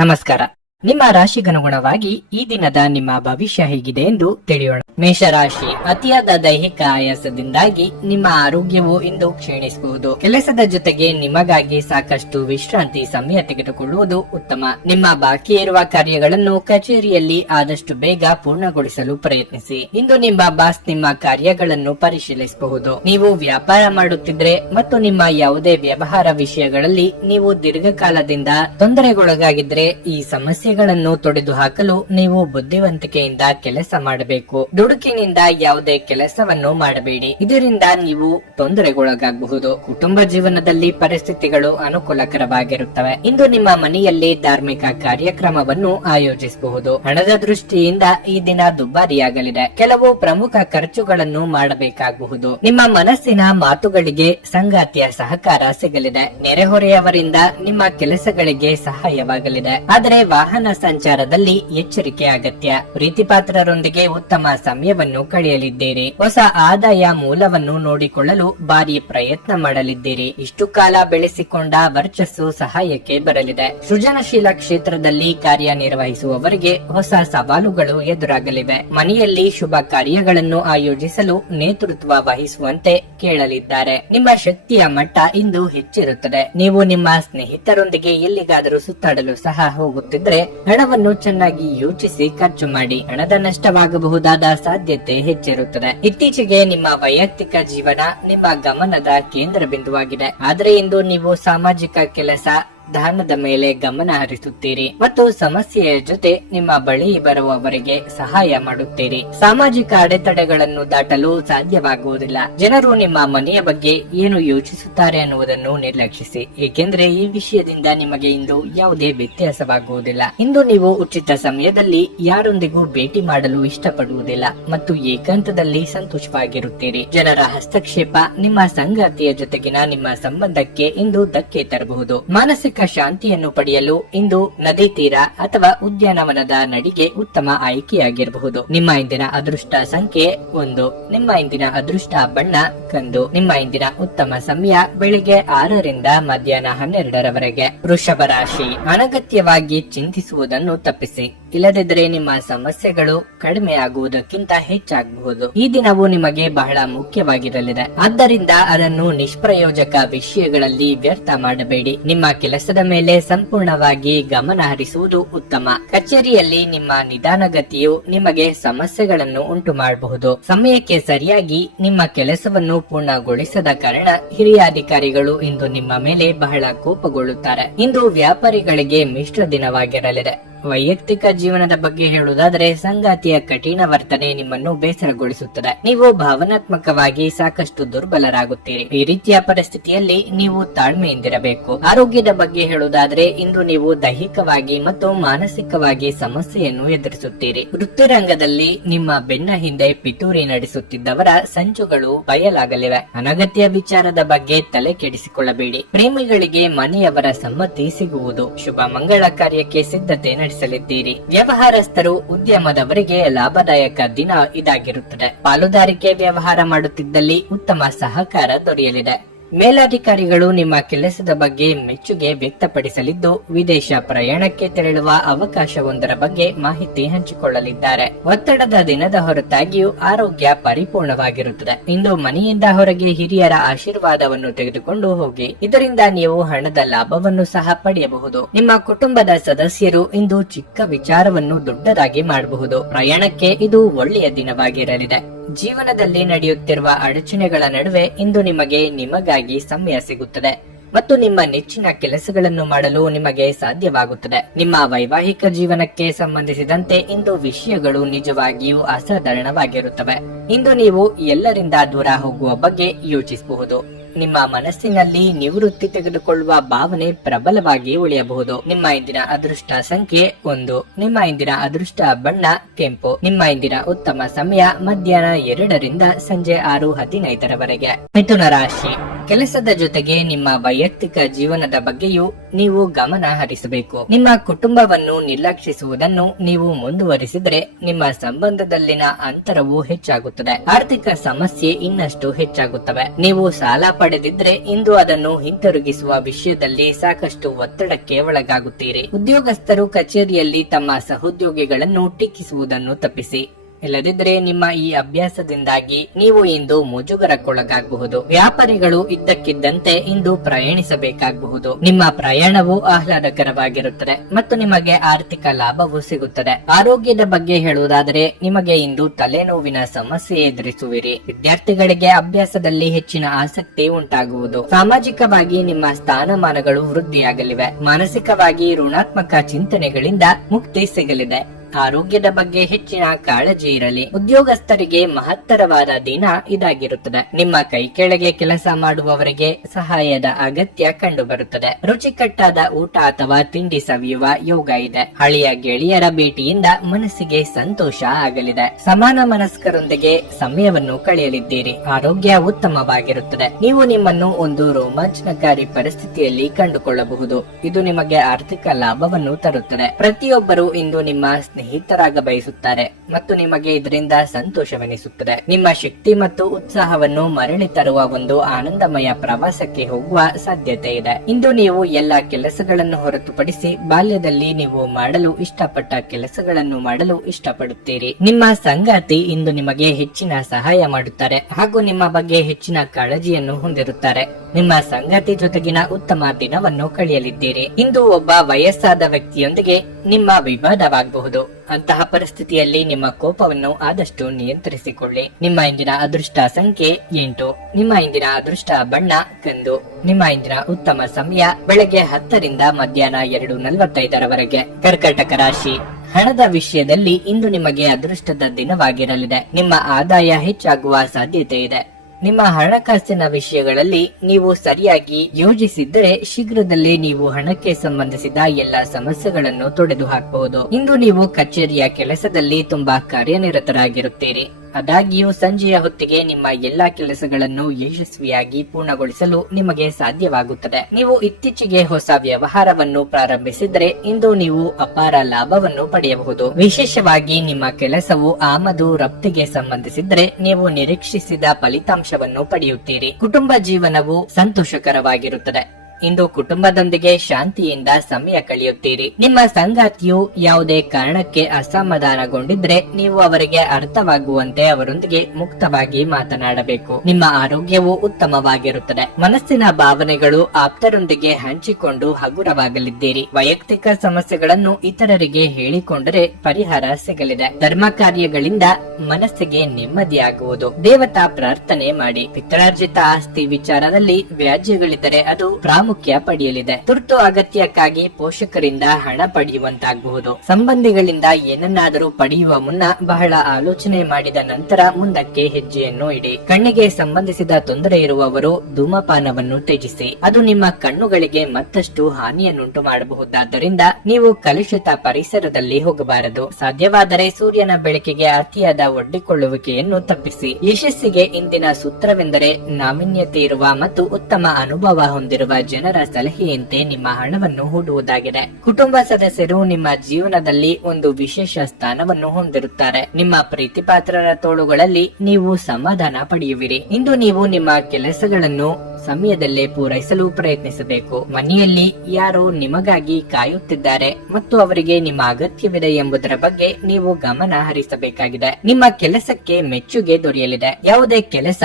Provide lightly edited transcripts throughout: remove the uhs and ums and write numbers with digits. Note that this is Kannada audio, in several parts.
ನಮಸ್ಕಾರ. ನಿಮ್ಮ ರಾಶಿಗನುಗುಣವಾಗಿ ಈ ದಿನದ ನಿಮ್ಮ ಭವಿಷ್ಯ ಹೇಗಿದೆ ಎಂದು ತಿಳಿಯೋಣ. ಮೇಷರಾಶಿ, ಅತಿಯಾದ ದೈಹಿಕ ಆಯಾಸದಿಂದಾಗಿ ನಿಮ್ಮ ಆರೋಗ್ಯವು ಇಂದು ಕ್ಷೀಣಿಸಬಹುದು. ಕೆಲಸದ ಜೊತೆಗೆ ನಿಮಗಾಗಿ ಸಾಕಷ್ಟು ವಿಶ್ರಾಂತಿ ಸಮಯ ತೆಗೆದುಕೊಳ್ಳುವುದು ಉತ್ತಮ. ನಿಮ್ಮ ಬಾಕಿ ಇರುವ ಕಾರ್ಯಗಳನ್ನು ಕಚೇರಿಯಲ್ಲಿ ಆದಷ್ಟು ಬೇಗ ಪೂರ್ಣಗೊಳಿಸಲು ಪ್ರಯತ್ನಿಸಿ. ಇಂದು ನಿಮ್ಮ ಬಾಸ್ ನಿಮ್ಮ ಕಾರ್ಯಗಳನ್ನು ಪರಿಶೀಲಿಸಬಹುದು. ನೀವು ವ್ಯಾಪಾರ ಮಾಡುತ್ತಿದ್ರೆ ಮತ್ತು ನಿಮ್ಮ ಯಾವುದೇ ವ್ಯವಹಾರ ವಿಷಯಗಳಲ್ಲಿ ನೀವು ದೀರ್ಘಕಾಲದಿಂದ ತೊಂದರೆಗೊಳಗಾಗಿದ್ರೆ ಈ ಸಮಸ್ಯೆಗಳನ್ನು ತೊಡೆದು ಹಾಕಲು ನೀವು ಬುದ್ಧಿವಂತಿಕೆಯಿಂದ ಕೆಲಸ ಮಾಡಬೇಕು. ದುಡುಕಿನಿಂದ ಯಾವುದೇ ಕೆಲಸವನ್ನು ಮಾಡಬೇಡಿ, ಇದರಿಂದ ನೀವು ತೊಂದರೆಗೊಳಗಾಗಬಹುದು. ಕುಟುಂಬ ಜೀವನದಲ್ಲಿ ಪರಿಸ್ಥಿತಿಗಳು ಅನುಕೂಲಕರವಾಗಿರುತ್ತವೆ. ಇಂದು ನಿಮ್ಮ ಮನೆಯಲ್ಲಿ ಧಾರ್ಮಿಕ ಕಾರ್ಯಕ್ರಮವನ್ನು ಆಯೋಜಿಸಬಹುದು. ಹಣದ ದೃಷ್ಟಿಯಿಂದ ಈ ದಿನ ದುಬಾರಿಯಾಗಲಿದೆ. ಕೆಲವು ಪ್ರಮುಖ ಖರ್ಚುಗಳನ್ನು ಮಾಡಬೇಕಾಗಬಹುದು. ನಿಮ್ಮ ಮನಸ್ಸಿನ ಮಾತುಗಳಿಗೆ ಸಂಗಾತಿಯ ಸಹಕಾರ ಸಿಗಲಿದೆ. ನೆರೆಹೊರೆಯವರಿಂದ ನಿಮ್ಮ ಕೆಲಸಗಳಿಗೆ ಸಹಾಯವಾಗಲಿದೆ. ಆದರೆ ವಾಹನ ಸಂಚಾರದಲ್ಲಿ ಎಚ್ಚರಿಕೆ ಅಗತ್ಯ. ಪ್ರೀತಿ ಪಾತ್ರರೊಂದಿಗೆ ಉತ್ತಮ ಸಮಯವನ್ನು ಕಳೆಯಲಿದ್ದೀರಿ. ಹೊಸ ಆದಾಯ ಮೂಲವನ್ನು ನೋಡಿಕೊಳ್ಳಲು ಭಾರಿ ಪ್ರಯತ್ನ ಮಾಡಲಿದ್ದೀರಿ. ಇಷ್ಟು ಕಾಲ ಬೆಳೆಸಿಕೊಂಡ ವರ್ಚಸ್ಸು ಸಹಾಯಕ್ಕೆ ಬರಲಿದೆ. ಸೃಜನಶೀಲ ಕ್ಷೇತ್ರದಲ್ಲಿ ಕಾರ್ಯನಿರ್ವಹಿಸುವವರಿಗೆ ಹೊಸ ಸವಾಲುಗಳು ಎದುರಾಗಲಿವೆ. ಮನೆಯಲ್ಲಿ ಶುಭ ಕಾರ್ಯಗಳನ್ನು ಆಯೋಜಿಸಲು ನೇತೃತ್ವ ವಹಿಸುವಂತೆ ಕೇಳಲಿದ್ದಾರೆ. ನಿಮ್ಮ ಶಕ್ತಿಯ ಮಟ್ಟ ಇಂದು ಹೆಚ್ಚಿರುತ್ತದೆ. ನೀವು ನಿಮ್ಮ ಸ್ನೇಹಿತರೊಂದಿಗೆ ಎಲ್ಲಿಗಾದರೂ ಸುತ್ತಾಡಲು ಸಹ ಹೋಗುತ್ತಿದ್ರೆ ಹಣವನ್ನು ಚೆನ್ನಾಗಿ ಯೋಚಿಸಿ ಖರ್ಚು ಮಾಡಿ. ಹಣದ ನಷ್ಟವಾಗಬಹುದಾದ ಸಾಧ್ಯತೆ ಹೆಚ್ಚಿರುತ್ತದೆ. ಇತ್ತೀಚೆಗೆ ನಿಮ್ಮ ವೈಯಕ್ತಿಕ ಜೀವನ ನಿಮ್ಮ ಗಮನದ ಕೇಂದ್ರ ಬಿಂದುವಾಗಿದೆ. ಆದರೆ ಇಂದು ನೀವು ಸಾಮಾಜಿಕ ಕೆಲಸ ದಾನದ ಮೇಲೆ ಗಮನ ಹರಿಸುತ್ತೀರಿ ಮತ್ತು ಸಮಸ್ಯೆಯ ಜೊತೆ ನಿಮ್ಮ ಬಳಿ ಬರುವವರಿಗೆ ಸಹಾಯ ಮಾಡುತ್ತೀರಿ. ಸಾಮಾಜಿಕ ಅಡೆತಡೆಗಳನ್ನು ದಾಟಲು ಸಾಧ್ಯವಾಗುವುದಿಲ್ಲ. ಜನರು ನಿಮ್ಮ ಮನೆಯ ಬಗ್ಗೆ ಏನು ಯೋಚಿಸುತ್ತಾರೆ ಅನ್ನುವುದನ್ನು ನಿರ್ಲಕ್ಷಿಸಿ, ಏಕೆಂದರೆ ಈ ವಿಷಯದಿಂದ ನಿಮಗೆ ಇಂದು ಯಾವುದೇ ವ್ಯತ್ಯಾಸವಾಗುವುದಿಲ್ಲ. ಇಂದು ನೀವು ಉಚಿತ ಸಮಯದಲ್ಲಿ ಯಾರೊಂದಿಗೂ ಭೇಟಿ ಮಾಡಲು ಇಷ್ಟಪಡುವುದಿಲ್ಲ ಮತ್ತು ಏಕಾಂತದಲ್ಲಿ ಸಂತೋಷವಾಗಿರುತ್ತೀರಿ. ಜನರ ಹಸ್ತಕ್ಷೇಪ ನಿಮ್ಮ ಸಂಗಾತಿಯ ಜೊತೆಗಿನ ನಿಮ್ಮ ಸಂಬಂಧಕ್ಕೆ ಇಂದು ಧಕ್ಕೆ ತರಬಹುದು. ಮಾನಸಿಕ ಶಾಂತಿಯನ್ನು ಪಡೆಯಲು ಇಂದು ನದಿ ತೀರ ಅಥವಾ ಉದ್ಯಾನವನದ ನಡಿಗೆ ಉತ್ತಮ ಆಯ್ಕೆಯಾಗಿರಬಹುದು. ನಿಮ್ಮ ಇಂದಿನ ಅದೃಷ್ಟ ಸಂಖ್ಯೆ 1. ನಿಮ್ಮ ಇಂದಿನ ಅದೃಷ್ಟ ಬಣ್ಣ ಕಂದು. ನಿಮ್ಮ ಇಂದಿನ ಉತ್ತಮ ಸಮಯ ಬೆಳಿಗ್ಗೆ 6 ರಿಂದ ಮಧ್ಯಾಹ್ನ 12ರವರೆಗೆ. ವೃಷಭ ರಾಶಿ, ಅನಗತ್ಯವಾಗಿ ಚಿಂತಿಸುವುದನ್ನು ತಪ್ಪಿಸಿ. ಇಲ್ಲದಿದ್ದರೆ ನಿಮ್ಮ ಸಮಸ್ಯೆಗಳು ಕಡಿಮೆ ಆಗುವುದಕ್ಕಿಂತ ಹೆಚ್ಚಾಗಬಹುದು. ಈ ದಿನವು ನಿಮಗೆ ಬಹಳ ಮುಖ್ಯವಾಗಿರಲಿದೆ, ಆದ್ದರಿಂದ ಅದನ್ನು ನಿಷ್ಪ್ರಯೋಜಕ ವಿಷಯಗಳಲ್ಲಿ ವ್ಯರ್ಥ ಮಾಡಬೇಡಿ. ನಿಮ್ಮ ಕೆಲಸದ ಮೇಲೆ ಸಂಪೂರ್ಣವಾಗಿ ಗಮನ ಹರಿಸುವುದು ಉತ್ತಮ. ಕಚೇರಿಯಲ್ಲಿ ನಿಮ್ಮ ನಿಧಾನಗತಿಯು ನಿಮಗೆ ಸಮಸ್ಯೆಗಳನ್ನು ಉಂಟು ಮಾಡಬಹುದು. ಸಮಯಕ್ಕೆ ಸರಿಯಾಗಿ ನಿಮ್ಮ ಕೆಲಸವನ್ನು ಪೂರ್ಣಗೊಳಿಸದ ಕಾರಣ ಹಿರಿಯ ಅಧಿಕಾರಿಗಳು ಇಂದು ನಿಮ್ಮ ಮೇಲೆ ಬಹಳ ಕೋಪಗೊಳ್ಳುತ್ತಾರೆ. ಇಂದು ವ್ಯಾಪಾರಿಗಳಿಗೆ ಮಿಶ್ರ ದಿನವಾಗಿರಲಿದೆ. ವೈಯಕ್ತಿಕ ಜೀವನದ ಬಗ್ಗೆ ಹೇಳುವುದಾದರೆ ಸಂಗಾತಿಯ ಕಠಿಣ ವರ್ತನೆ ನಿಮ್ಮನ್ನು ಬೇಸರಗೊಳಿಸುತ್ತದೆ. ನೀವು ಭಾವನಾತ್ಮಕವಾಗಿ ಸಾಕಷ್ಟು ದುರ್ಬಲರಾಗುತ್ತೀರಿ. ಈ ರೀತಿಯ ಪರಿಸ್ಥಿತಿಯಲ್ಲಿ ನೀವು ತಾಳ್ಮೆಯಿಂದಿರಬೇಕು. ಆರೋಗ್ಯದ ಬಗ್ಗೆ ಹೇಳುವುದಾದರೆ ಇಂದು ನೀವು ದೈಹಿಕವಾಗಿ ಮತ್ತು ಮಾನಸಿಕವಾಗಿ ಸಮಸ್ಯೆಯನ್ನು ಎದುರಿಸುತ್ತೀರಿ. ವೃತ್ತಿರಂಗದಲ್ಲಿ ನಿಮ್ಮ ಬೆನ್ನ ಹಿಂದೆ ಪಿತೂರಿ ನಡೆಸುತ್ತಿದ್ದವರ ಸಂಚುಗಳು ಬಯಲಾಗಲಿವೆ. ಅನಗತ್ಯ ವಿಚಾರದ ಬಗ್ಗೆ ತಲೆ ಕೆಡಿಸಿಕೊಳ್ಳಬೇಡಿ. ಪ್ರೇಮಿಗಳಿಗೆ ಮನೆಯವರ ಸಮ್ಮತಿ ಸಿಗುವುದು. ಶುಭ ಮಂಗಳ ಕಾರ್ಯಕ್ಕೆ ಸಿದ್ಧತೆ ನಡೆಸಲಿದ್ದೀರಿ. ವ್ಯವಹಾರಸ್ಥರು ಉದ್ಯಮದವರಿಗೆ ಲಾಭದಾಯಕ ದಿನ ಇದಾಗಿರುತ್ತದೆ. ಪಾಲುದಾರಿಕೆ ವ್ಯವಹಾರ ಮಾಡುತ್ತಿದ್ದಲ್ಲಿ ಉತ್ತಮ ಸಹಕಾರ ದೊರೆಯಲಿದೆ. ಮೇಲಾಧಿಕಾರಿಗಳು ನಿಮ್ಮ ಕೆಲಸದ ಬಗ್ಗೆ ಮೆಚ್ಚುಗೆ ವ್ಯಕ್ತಪಡಿಸಲಿದ್ದು ವಿದೇಶ ಪ್ರಯಾಣಕ್ಕೆ ತೆರಳುವ ಅವಕಾಶವೊಂದರ ಬಗ್ಗೆ ಮಾಹಿತಿ ಹಂಚಿಕೊಳ್ಳಲಿದ್ದಾರೆ. ಒತ್ತಡದ ದಿನದ ಹೊರತಾಗಿಯೂ ಆರೋಗ್ಯ ಪರಿಪೂರ್ಣವಾಗಿರುತ್ತದೆ. ಇಂದು ಮನೆಯಿಂದ ಹೊರಗೆ ಹಿರಿಯರ ಆಶೀರ್ವಾದವನ್ನು ತೆಗೆದುಕೊಂಡು ಹೋಗಿ, ಇದರಿಂದ ನೀವು ಹಣದ ಲಾಭವನ್ನು ಸಹ ಪಡೆಯಬಹುದು. ನಿಮ್ಮ ಕುಟುಂಬದ ಸದಸ್ಯರು ಇಂದು ಚಿಕ್ಕ ವಿಚಾರವನ್ನು ದೊಡ್ಡದಾಗಿ ಮಾಡಬಹುದು. ಪ್ರಯಾಣಕ್ಕೆ ಇದು ಒಳ್ಳೆಯ ದಿನವಾಗಿರಲಿದೆ. ಜೀವನದಲ್ಲಿ ನಡೆಯುತ್ತಿರುವ ಅಡಚಣೆಗಳ ನಡುವೆ ಇಂದು ನಿಮಗಾಗಿ ಸಮಯ ಸಿಗುತ್ತದೆ ಮತ್ತು ನಿಮ್ಮ ನೆಚ್ಚಿನ ಕೆಲಸಗಳನ್ನು ಮಾಡಲು ನಿಮಗೆ ಸಾಧ್ಯವಾಗುತ್ತದೆ. ನಿಮ್ಮ ವೈವಾಹಿಕ ಜೀವನಕ್ಕೆ ಸಂಬಂಧಿಸಿದಂತೆ ಇಂದು ವಿಷಯಗಳು ನಿಜವಾಗಿಯೂ ಅಸಾಧಾರಣವಾಗಿರುತ್ತವೆ. ಇಂದು ನೀವು ಎಲ್ಲರಿಂದ ದೂರ ಹೋಗುವ ಬಗ್ಗೆ ಯೋಚಿಸಬಹುದು. ನಿಮ್ಮ ಮನಸ್ಸಿನಲ್ಲಿ ನಿವೃತ್ತಿ ತೆಗೆದುಕೊಳ್ಳುವ ಭಾವನೆ ಪ್ರಬಲವಾಗಿ ಉಳಿಯಬಹುದು. ನಿಮ್ಮ ಇಂದಿನ ಅದೃಷ್ಟ ಸಂಖ್ಯೆ 1. ನಿಮ್ಮ ಇಂದಿನ ಅದೃಷ್ಟ ಬಣ್ಣ ಕೆಂಪು. ನಿಮ್ಮ ಇಂದಿನ ಉತ್ತಮ ಸಮಯ ಮಧ್ಯಾಹ್ನ 2 ರಿಂದ ಸಂಜೆ 6:15ರವರೆಗೆ. ಮಿಥುನ ರಾಶಿ, ಕೆಲಸದ ಜೊತೆಗೆ ನಿಮ್ಮ ವೈಯಕ್ತಿಕ ಜೀವನದ ಬಗ್ಗೆಯೂ ನೀವು ಗಮನ ಹರಿಸಬೇಕು. ನಿಮ್ಮ ಕುಟುಂಬವನ್ನು ನಿರ್ಲಕ್ಷಿಸುವುದನ್ನು ನೀವು ಮುಂದುವರಿಸಿದರೆ ನಿಮ್ಮ ಸಂಬಂಧದಲ್ಲಿನ ಅಂತರವು ಹೆಚ್ಚಾಗುತ್ತದೆ. ಆರ್ಥಿಕ ಸಮಸ್ಯೆ ಇನ್ನಷ್ಟು ಹೆಚ್ಚಾಗುತ್ತವೆ. ನೀವು ಸಾಲ ಪಡೆದಿದ್ರೆ ಇಂದು ಅದನ್ನು ಹಿಂತಿರುಗಿಸುವ ವಿಷಯದಲ್ಲಿ ಸಾಕಷ್ಟು ಒತ್ತಡಕ್ಕೆ ಒಳಗಾಗುತ್ತೀರಿ. ಉದ್ಯೋಗಸ್ಥರು ಕಚೇರಿಯಲ್ಲಿ ತಮ್ಮ ಸಹೋದ್ಯೋಗಿಗಳನ್ನು ಟೀಕಿಸುವುದನ್ನು ತಪ್ಪಿಸಿ. ಇಲ್ಲದಿದ್ದರೆ ನಿಮ್ಮ ಈ ಅಭ್ಯಾಸದಿಂದಾಗಿ ನೀವು ಇಂದು ಮುಜುಗರಕ್ಕೊಳಗಾಗಬಹುದು. ವ್ಯಾಪಾರಿಗಳು ಇದ್ದಕ್ಕಿದ್ದಂತೆ ಇಂದು ಪ್ರಯಾಣಿಸಬೇಕಾಗಬಹುದು. ನಿಮ್ಮ ಪ್ರಯಾಣವು ಆಹ್ಲಾದಕರವಾಗಿರುತ್ತದೆ ಮತ್ತು ನಿಮಗೆ ಆರ್ಥಿಕ ಲಾಭವೂ ಸಿಗುತ್ತದೆ. ಆರೋಗ್ಯದ ಬಗ್ಗೆ ಹೇಳುವುದಾದರೆ ನಿಮಗೆ ಇಂದು ತಲೆನೋವಿನ ಸಮಸ್ಯೆ ಎದುರಿಸುವಿರಿ. ವಿದ್ಯಾರ್ಥಿಗಳಿಗೆ ಅಭ್ಯಾಸದಲ್ಲಿ ಹೆಚ್ಚಿನ ಆಸಕ್ತಿ ಉಂಟಾಗುವುದು. ಸಾಮಾಜಿಕವಾಗಿ ನಿಮ್ಮ ಸ್ಥಾನಮಾನಗಳು ವೃದ್ಧಿಯಾಗಲಿವೆ. ಮಾನಸಿಕವಾಗಿ ಋಣಾತ್ಮಕ ಚಿಂತನೆಗಳಿಂದ ಮುಕ್ತಿ ಸಿಗಲಿದೆ. ಆರೋಗ್ಯದ ಬಗ್ಗೆ ಹೆಚ್ಚಿನ ಕಾಳಜಿ ಇರಲಿ. ಉದ್ಯೋಗಸ್ಥರಿಗೆ ಮಹತ್ತರವಾದ ದಿನ ಇದಾಗಿರುತ್ತದೆ. ನಿಮ್ಮ ಕೈ ಕೆಳಗೆ ಕೆಲಸ ಮಾಡುವವರಿಗೆ ಸಹಾಯದ ಅಗತ್ಯ ಕಂಡು ಬರುತ್ತದೆ. ರುಚಿಕಟ್ಟಾದ ಊಟ ಅಥವಾ ತಿಂಡಿ ಸವಿಯುವ ಯೋಗ ಇದೆ. ಹಳೆಯ ಗೆಳೆಯರ ಭೇಟಿಯಿಂದ ಮನಸ್ಸಿಗೆ ಸಂತೋಷ ಆಗಲಿದೆ. ಸಮಾನ ಮನಸ್ಕರೊಂದಿಗೆ ಸಮಯವನ್ನು ಕಳೆಯಲಿದ್ದೀರಿ. ಆರೋಗ್ಯ ಉತ್ತಮವಾಗಿರುತ್ತದೆ. ನೀವು ನಿಮ್ಮನ್ನು ಒಂದು ರೋಮಾಂಚನಕಾರಿ ಪರಿಸ್ಥಿತಿಯಲ್ಲಿ ಕಂಡುಕೊಳ್ಳಬಹುದು. ಇದು ನಿಮಗೆ ಆರ್ಥಿಕ ಲಾಭವನ್ನು ತರುತ್ತದೆ. ಪ್ರತಿಯೊಬ್ಬರು ಇಂದು ನಿಮ್ಮ ಸ್ನೇಹಿತರಾಗ ಬಯಸುತ್ತಾರೆ ಮತ್ತು ನಿಮಗೆ ಇದರಿಂದ ಸಂತೋಷವೆನಿಸುತ್ತದೆ. ನಿಮ್ಮ ಶಕ್ತಿ ಮತ್ತು ಉತ್ಸಾಹವನ್ನು ಮರಳಿ ತರುವ ಒಂದು ಆನಂದಮಯ ಪ್ರವಾಸಕ್ಕೆ ಹೋಗುವ ಸಾಧ್ಯತೆ ಇದೆ. ಇಂದು ನೀವು ಎಲ್ಲ ಕೆಲಸಗಳನ್ನು ಹೊರತುಪಡಿಸಿ ಬಾಲ್ಯದಲ್ಲಿ ನೀವು ಮಾಡಲು ಇಷ್ಟಪಟ್ಟ ಕೆಲಸಗಳನ್ನು ಮಾಡಲು ಇಷ್ಟಪಡುತ್ತೀರಿ. ನಿಮ್ಮ ಸಂಗಾತಿ ಇಂದು ನಿಮಗೆ ಹೆಚ್ಚಿನ ಸಹಾಯ ಮಾಡುತ್ತಾರೆ ಹಾಗೂ ನಿಮ್ಮ ಬಗ್ಗೆ ಹೆಚ್ಚಿನ ಕಾಳಜಿಯನ್ನು ಹೊಂದಿರುತ್ತಾರೆ. ನಿಮ್ಮ ಸಂಗಾತಿ ಜೊತೆಗಿನ ಉತ್ತಮ ದಿನವನ್ನು ಕಳೆಯಲಿದ್ದೀರಿ. ಇಂದು ಒಬ್ಬ ವಯಸ್ಸಾದ ವ್ಯಕ್ತಿಯೊಂದಿಗೆ ನಿಮ್ಮ ವಿವಾದವಾಗಬಹುದು. ಅಂತಹ ಪರಿಸ್ಥಿತಿಯಲ್ಲಿ ನಿಮ್ಮ ಕೋಪವನ್ನು ಆದಷ್ಟು ನಿಯಂತ್ರಿಸಿಕೊಳ್ಳಿ. ನಿಮ್ಮ ಇಂದಿನ ಅದೃಷ್ಟ ಸಂಖ್ಯೆ 8. ನಿಮ್ಮ ಇಂದಿನ ಅದೃಷ್ಟ ಬಣ್ಣ ಕಂದು. ನಿಮ್ಮ ಇಂದಿನ ಉತ್ತಮ ಸಮಯ ಬೆಳಗ್ಗೆ 10 ರಿಂದ ಮಧ್ಯಾಹ್ನ 2:45 ಕರ್ಕಾಟಕ ರಾಶಿ. ಹಣದ ವಿಷಯದಲ್ಲಿ ಇಂದು ನಿಮಗೆ ಅದೃಷ್ಟದ ದಿನವಾಗಿರಲಿದೆ. ನಿಮ್ಮ ಆದಾಯ ಹೆಚ್ಚಾಗುವ ಸಾಧ್ಯತೆ ಇದೆ. ನಿಮ್ಮ ಹಣಕಾಸಿನ ವಿಷಯಗಳಲ್ಲಿ ನೀವು ಸರಿಯಾಗಿ ಯೋಜಿಸಿದ್ದರೆ ಶೀಘ್ರದಲ್ಲೇ ನೀವು ಹಣಕ್ಕೆ ಸಂಬಂಧಿಸಿದ ಎಲ್ಲಾ ಸಮಸ್ಯೆಗಳನ್ನು ತೊಡೆದು ಹಾಕಬಹುದು. ಇಂದು ನೀವು ಕಚೇರಿಯ ಕೆಲಸದಲ್ಲಿ ತುಂಬಾ ಕಾರ್ಯನಿರತರಾಗಿರುತ್ತೀರಿ. ಆದಾಗ್ಯೂ ಸಂಜೆಯ ಹೊತ್ತಿಗೆ ನಿಮ್ಮ ಎಲ್ಲಾ ಕೆಲಸಗಳನ್ನು ಯಶಸ್ವಿಯಾಗಿ ಪೂರ್ಣಗೊಳಿಸಲು ನಿಮಗೆ ಸಾಧ್ಯವಾಗುತ್ತದೆ. ನೀವು ಇತ್ತೀಚೆಗೆ ಹೊಸ ವ್ಯವಹಾರವನ್ನು ಪ್ರಾರಂಭಿಸಿದ್ರೆ ಇಂದು ನೀವು ಅಪಾರ ಲಾಭವನ್ನು ಪಡೆಯಬಹುದು. ವಿಶೇಷವಾಗಿ ನಿಮ್ಮ ಕೆಲಸವು ಆಮದು ರಫ್ತಿಗೆ ಸಂಬಂಧಿಸಿದ್ರೆ ನೀವು ನಿರೀಕ್ಷಿಸಿದ ಫಲಿತಾಂಶವನ್ನು ಪಡೆಯುತ್ತೀರಿ. ಕುಟುಂಬ ಜೀವನವು ಸಂತೋಷಕರವಾಗಿರುತ್ತದೆ. ಇಂದು ಕುಟುಂಬದೊಂದಿಗೆ ಶಾಂತಿಯಿಂದ ಸಮಯ ಕಳೆಯುತ್ತೀರಿ. ನಿಮ್ಮ ಸಂಗಾತಿಯು ಯಾವುದೇ ಕಾರಣಕ್ಕೆ ಅಸಮಾಧಾನಗೊಂಡಿದ್ರೆ ನೀವು ಅವರಿಗೆ ಅರ್ಥವಾಗುವಂತೆ ಅವರೊಂದಿಗೆ ಮುಕ್ತವಾಗಿ ಮಾತನಾಡಬೇಕು. ನಿಮ್ಮ ಆರೋಗ್ಯವು ಉತ್ತಮವಾಗಿರುತ್ತದೆ. ಮನಸ್ಸಿನ ಭಾವನೆಗಳು ಆಪ್ತರೊಂದಿಗೆ ಹಂಚಿಕೊಂಡು ಹಗುರವಾಗಲಿದ್ದೀರಿ. ವೈಯಕ್ತಿಕ ಸಮಸ್ಯೆಗಳನ್ನು ಇತರರಿಗೆ ಹೇಳಿಕೊಂಡರೆ ಪರಿಹಾರ ಸಿಗಲಿದೆ. ಧರ್ಮ ಕಾರ್ಯಗಳಿಂದ ಮನಸ್ಸಿಗೆ ನೆಮ್ಮದಿಯಾಗುವುದು. ದೇವತಾ ಪ್ರಾರ್ಥನೆ ಮಾಡಿ. ಪಿತ್ರಾರ್ಜಿತ ಆಸ್ತಿ ವಿಚಾರದಲ್ಲಿ ವ್ಯಾಜ್ಯಗಳಿದ್ದರೆ ಅದು ಮುಖ್ಯ ಪಡೆಯಲಿದೆ. ತುರ್ತು ಅಗತ್ಯಕ್ಕಾಗಿ ಪೋಷಕರಿಂದ ಹಣ ಪಡೆಯುವಂತಾಗಬಹುದು. ಸಂಬಂಧಿಗಳಿಂದ ಏನನ್ನಾದರೂ ಪಡೆಯುವ ಮುನ್ನ ಬಹಳ ಆಲೋಚನೆ ಮಾಡಿದ ನಂತರ ಮುಂದಕ್ಕೆ ಹೆಜ್ಜೆಯನ್ನು ಇಡಿ. ಕಣ್ಣಿಗೆ ಸಂಬಂಧಿಸಿದ ತೊಂದರೆ ಇರುವವರು ಧೂಮಪಾನವನ್ನು ತ್ಯಜಿಸಿ. ಅದು ನಿಮ್ಮ ಕಣ್ಣುಗಳಿಗೆ ಮತ್ತಷ್ಟು ಹಾನಿಯನ್ನುಂಟು ಮಾಡಬಹುದಾದ್ದರಿಂದ ನೀವು ಕಲುಷಿತ ಪರಿಸರದಲ್ಲಿ ಹೋಗಬಾರದು. ಸಾಧ್ಯವಾದರೆ ಸೂರ್ಯನ ಬೆಳಕಿಗೆ ಅತಿಯಾದ ಒಡ್ಡಿಕೊಳ್ಳುವಿಕೆಯನ್ನು ತಪ್ಪಿಸಿ. ಯಶಸ್ಸಿಗೆ ಇಂದಿನ ಸೂತ್ರವೆಂದರೆ ನಾವೀನ್ಯತೆ ಇರುವ ಮತ್ತು ಉತ್ತಮ ಅನುಭವ ಹೊಂದಿರುವ ಜನರ ಸಲಹೆಯಂತೆ ನಿಮ್ಮ ಹಣವನ್ನು ಹೂಡುವುದಾಗಿದೆ. ಕುಟುಂಬ ಸದಸ್ಯರು ನಿಮ್ಮ ಜೀವನದಲ್ಲಿ ಒಂದು ವಿಶೇಷ ಸ್ಥಾನವನ್ನು ಹೊಂದಿರುತ್ತಾರೆ. ನಿಮ್ಮ ಪ್ರೀತಿಪಾತ್ರರ ತೋಳುಗಳಲ್ಲಿ ನೀವು ಸಮಾಧಾನ ಪಡೆಯುವಿರಿ. ಇಂದು ನೀವು ನಿಮ್ಮ ಕೆಲಸಗಳನ್ನು ಸಮಯದಲ್ಲೇ ಪೂರೈಸಲು ಪ್ರಯತ್ನಿಸಬೇಕು. ಮನೆಯಲ್ಲಿ ಯಾರೋ ನಿಮಗಾಗಿ ಕಾಯುತ್ತಿದ್ದಾರೆ ಮತ್ತು ಅವರಿಗೆ ನಿಮ್ಮ ಅಗತ್ಯವಿದೆ ಎಂಬುದರ ಬಗ್ಗೆ ನೀವು ಗಮನ ಹರಿಸಬೇಕಾಗಿದೆ. ನಿಮ್ಮ ಕೆಲಸಕ್ಕೆ ಮೆಚ್ಚುಗೆ ದೊರೆಯಲಿದೆ. ಯಾವುದೇ ಕೆಲಸ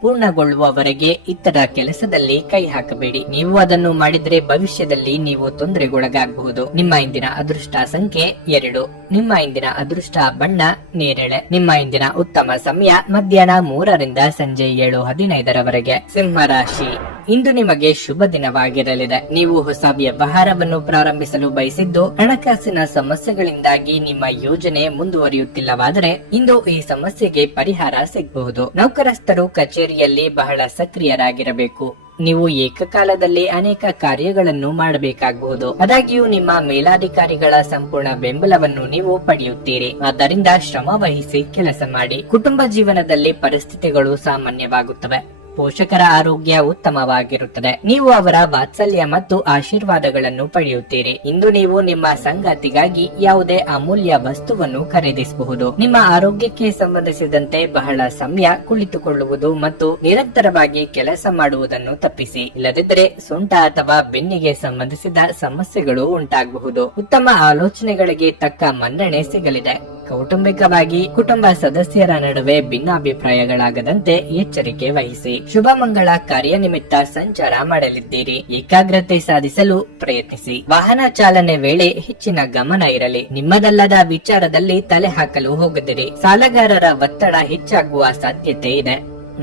ಪೂರ್ಣಗೊಳ್ಳುವವರೆಗೆ ಇತರ ಕೆಲಸದಲ್ಲಿ ಕೈ ಹಾಕಬೇಡಿ. ನೀವು ಅದನ್ನು ಮಾಡಿದ್ರೆ ಭವಿಷ್ಯದಲ್ಲಿ ನೀವು ತೊಂದರೆಗೊಳಗಾಗಬಹುದು. ನಿಮ್ಮ ಇಂದಿನ ಅದೃಷ್ಟ ಸಂಖ್ಯೆ 2. ನಿಮ್ಮ ಇಂದಿನ ಅದೃಷ್ಟ ಬಣ್ಣ ನೇರಳೆ. ನಿಮ್ಮ ಇಂದಿನ ಉತ್ತಮ ಸಮಯ ಮಧ್ಯಾಹ್ನ 3 ರಿಂದ ಸಂಜೆ 7:15 ಸಿಂಹ ರಾಶಿ. ಇಂದು ನಿಮಗೆ ಶುಭ ದಿನವಾಗಿರಲಿದೆ. ನೀವು ಹೊಸ ವ್ಯವಹಾರವನ್ನು ಪ್ರಾರಂಭಿಸಲು ಬಯಸಿದ್ದು ಹಣಕಾಸಿನ ಸಮಸ್ಯೆಗಳಿಂದಾಗಿ ನಿಮ್ಮ ಯೋಜನೆ ಮುಂದುವರಿಯುತ್ತಿಲ್ಲವಾದರೆ ಇಂದು ಈ ಸಮಸ್ಯೆಗೆ ಪರಿಹಾರ ಸಿಗಬಹುದು. ನೌಕರಸ್ಥರು ಕಚೇರಿಯಲ್ಲಿ ಬಹಳ ಸಕ್ರಿಯರಾಗಿರಬೇಕು. ನೀವು ಏಕಕಾಲದಲ್ಲಿ ಅನೇಕ ಕಾರ್ಯಗಳನ್ನು ಮಾಡಬೇಕಾಗಬಹುದು. ಆದಾಗ್ಯೂ ನಿಮ್ಮ ಮೇಲಾಧಿಕಾರಿಗಳ ಸಂಪೂರ್ಣ ಬೆಂಬಲವನ್ನು ನೀವು ಪಡೆಯುತ್ತೀರಿ. ಆದ್ದರಿಂದ ಶ್ರಮ ವಹಿಸಿ ಕೆಲಸ ಮಾಡಿ. ಕುಟುಂಬ ಜೀವನದಲ್ಲಿ ಪರಿಸ್ಥಿತಿಗಳು ಸಾಮಾನ್ಯವಾಗುತ್ತವೆ. ಪೋಷಕರ ಆರೋಗ್ಯ ಉತ್ತಮವಾಗಿರುತ್ತದೆ. ನೀವು ಅವರ ವಾತ್ಸಲ್ಯ ಮತ್ತು ಆಶೀರ್ವಾದಗಳನ್ನು ಪಡೆಯುತ್ತೀರಿ. ಇಂದು ನೀವು ನಿಮ್ಮ ಸಂಗಾತಿಗಾಗಿ ಯಾವುದೇ ಅಮೂಲ್ಯ ವಸ್ತುವನ್ನು ಖರೀದಿಸಬಹುದು. ನಿಮ್ಮ ಆರೋಗ್ಯಕ್ಕೆ ಸಂಬಂಧಿಸಿದಂತೆ ಬಹಳ ಸಮಯ ಕುಳಿತುಕೊಳ್ಳುವುದು ಮತ್ತು ನಿರಂತರವಾಗಿ ಕೆಲಸ ಮಾಡುವುದನ್ನು ತಪ್ಪಿಸಿ. ಇಲ್ಲದಿದ್ದರೆ ಸೊಂಟ ಅಥವಾ ಬೆನ್ನಿಗೆ ಸಂಬಂಧಿಸಿದ ಸಮಸ್ಯೆಗಳು ಉಂಟಾಗಬಹುದು. ಉತ್ತಮ ಆಲೋಚನೆಗಳಿಗೆ ತಕ್ಕ ಮನ್ನಣೆ ಸಿಗಲಿದೆ. ಕೌಟುಂಬಿಕವಾಗಿ ಕುಟುಂಬ ಸದಸ್ಯರ ನಡುವೆ ಭಿನ್ನಾಭಿಪ್ರಾಯಗಳಾಗದಂತೆ ಎಚ್ಚರಿಕೆ ವಹಿಸಿ. ಶುಭ ಮಂಗಳ ಕಾರ್ಯನಿಮಿತ್ತ ಸಂಚಾರ ಮಾಡಲಿದ್ದೀರಿ. ಏಕಾಗ್ರತೆ ಸಾಧಿಸಲು ಪ್ರಯತ್ನಿಸಿ. ವಾಹನ ಚಾಲನೆ ವೇಳೆ ಹೆಚ್ಚಿನ ಗಮನ ಇರಲಿ. ನಿಮ್ಮದಲ್ಲದ ವಿಚಾರದಲ್ಲಿ ತಲೆ ಹಾಕಲು ಹೋಗದಿರಿ. ಸಾಲಗಾರರ ಒತ್ತಡ ಹೆಚ್ಚಾಗುವ ಸಾಧ್ಯತೆ ಇದೆ.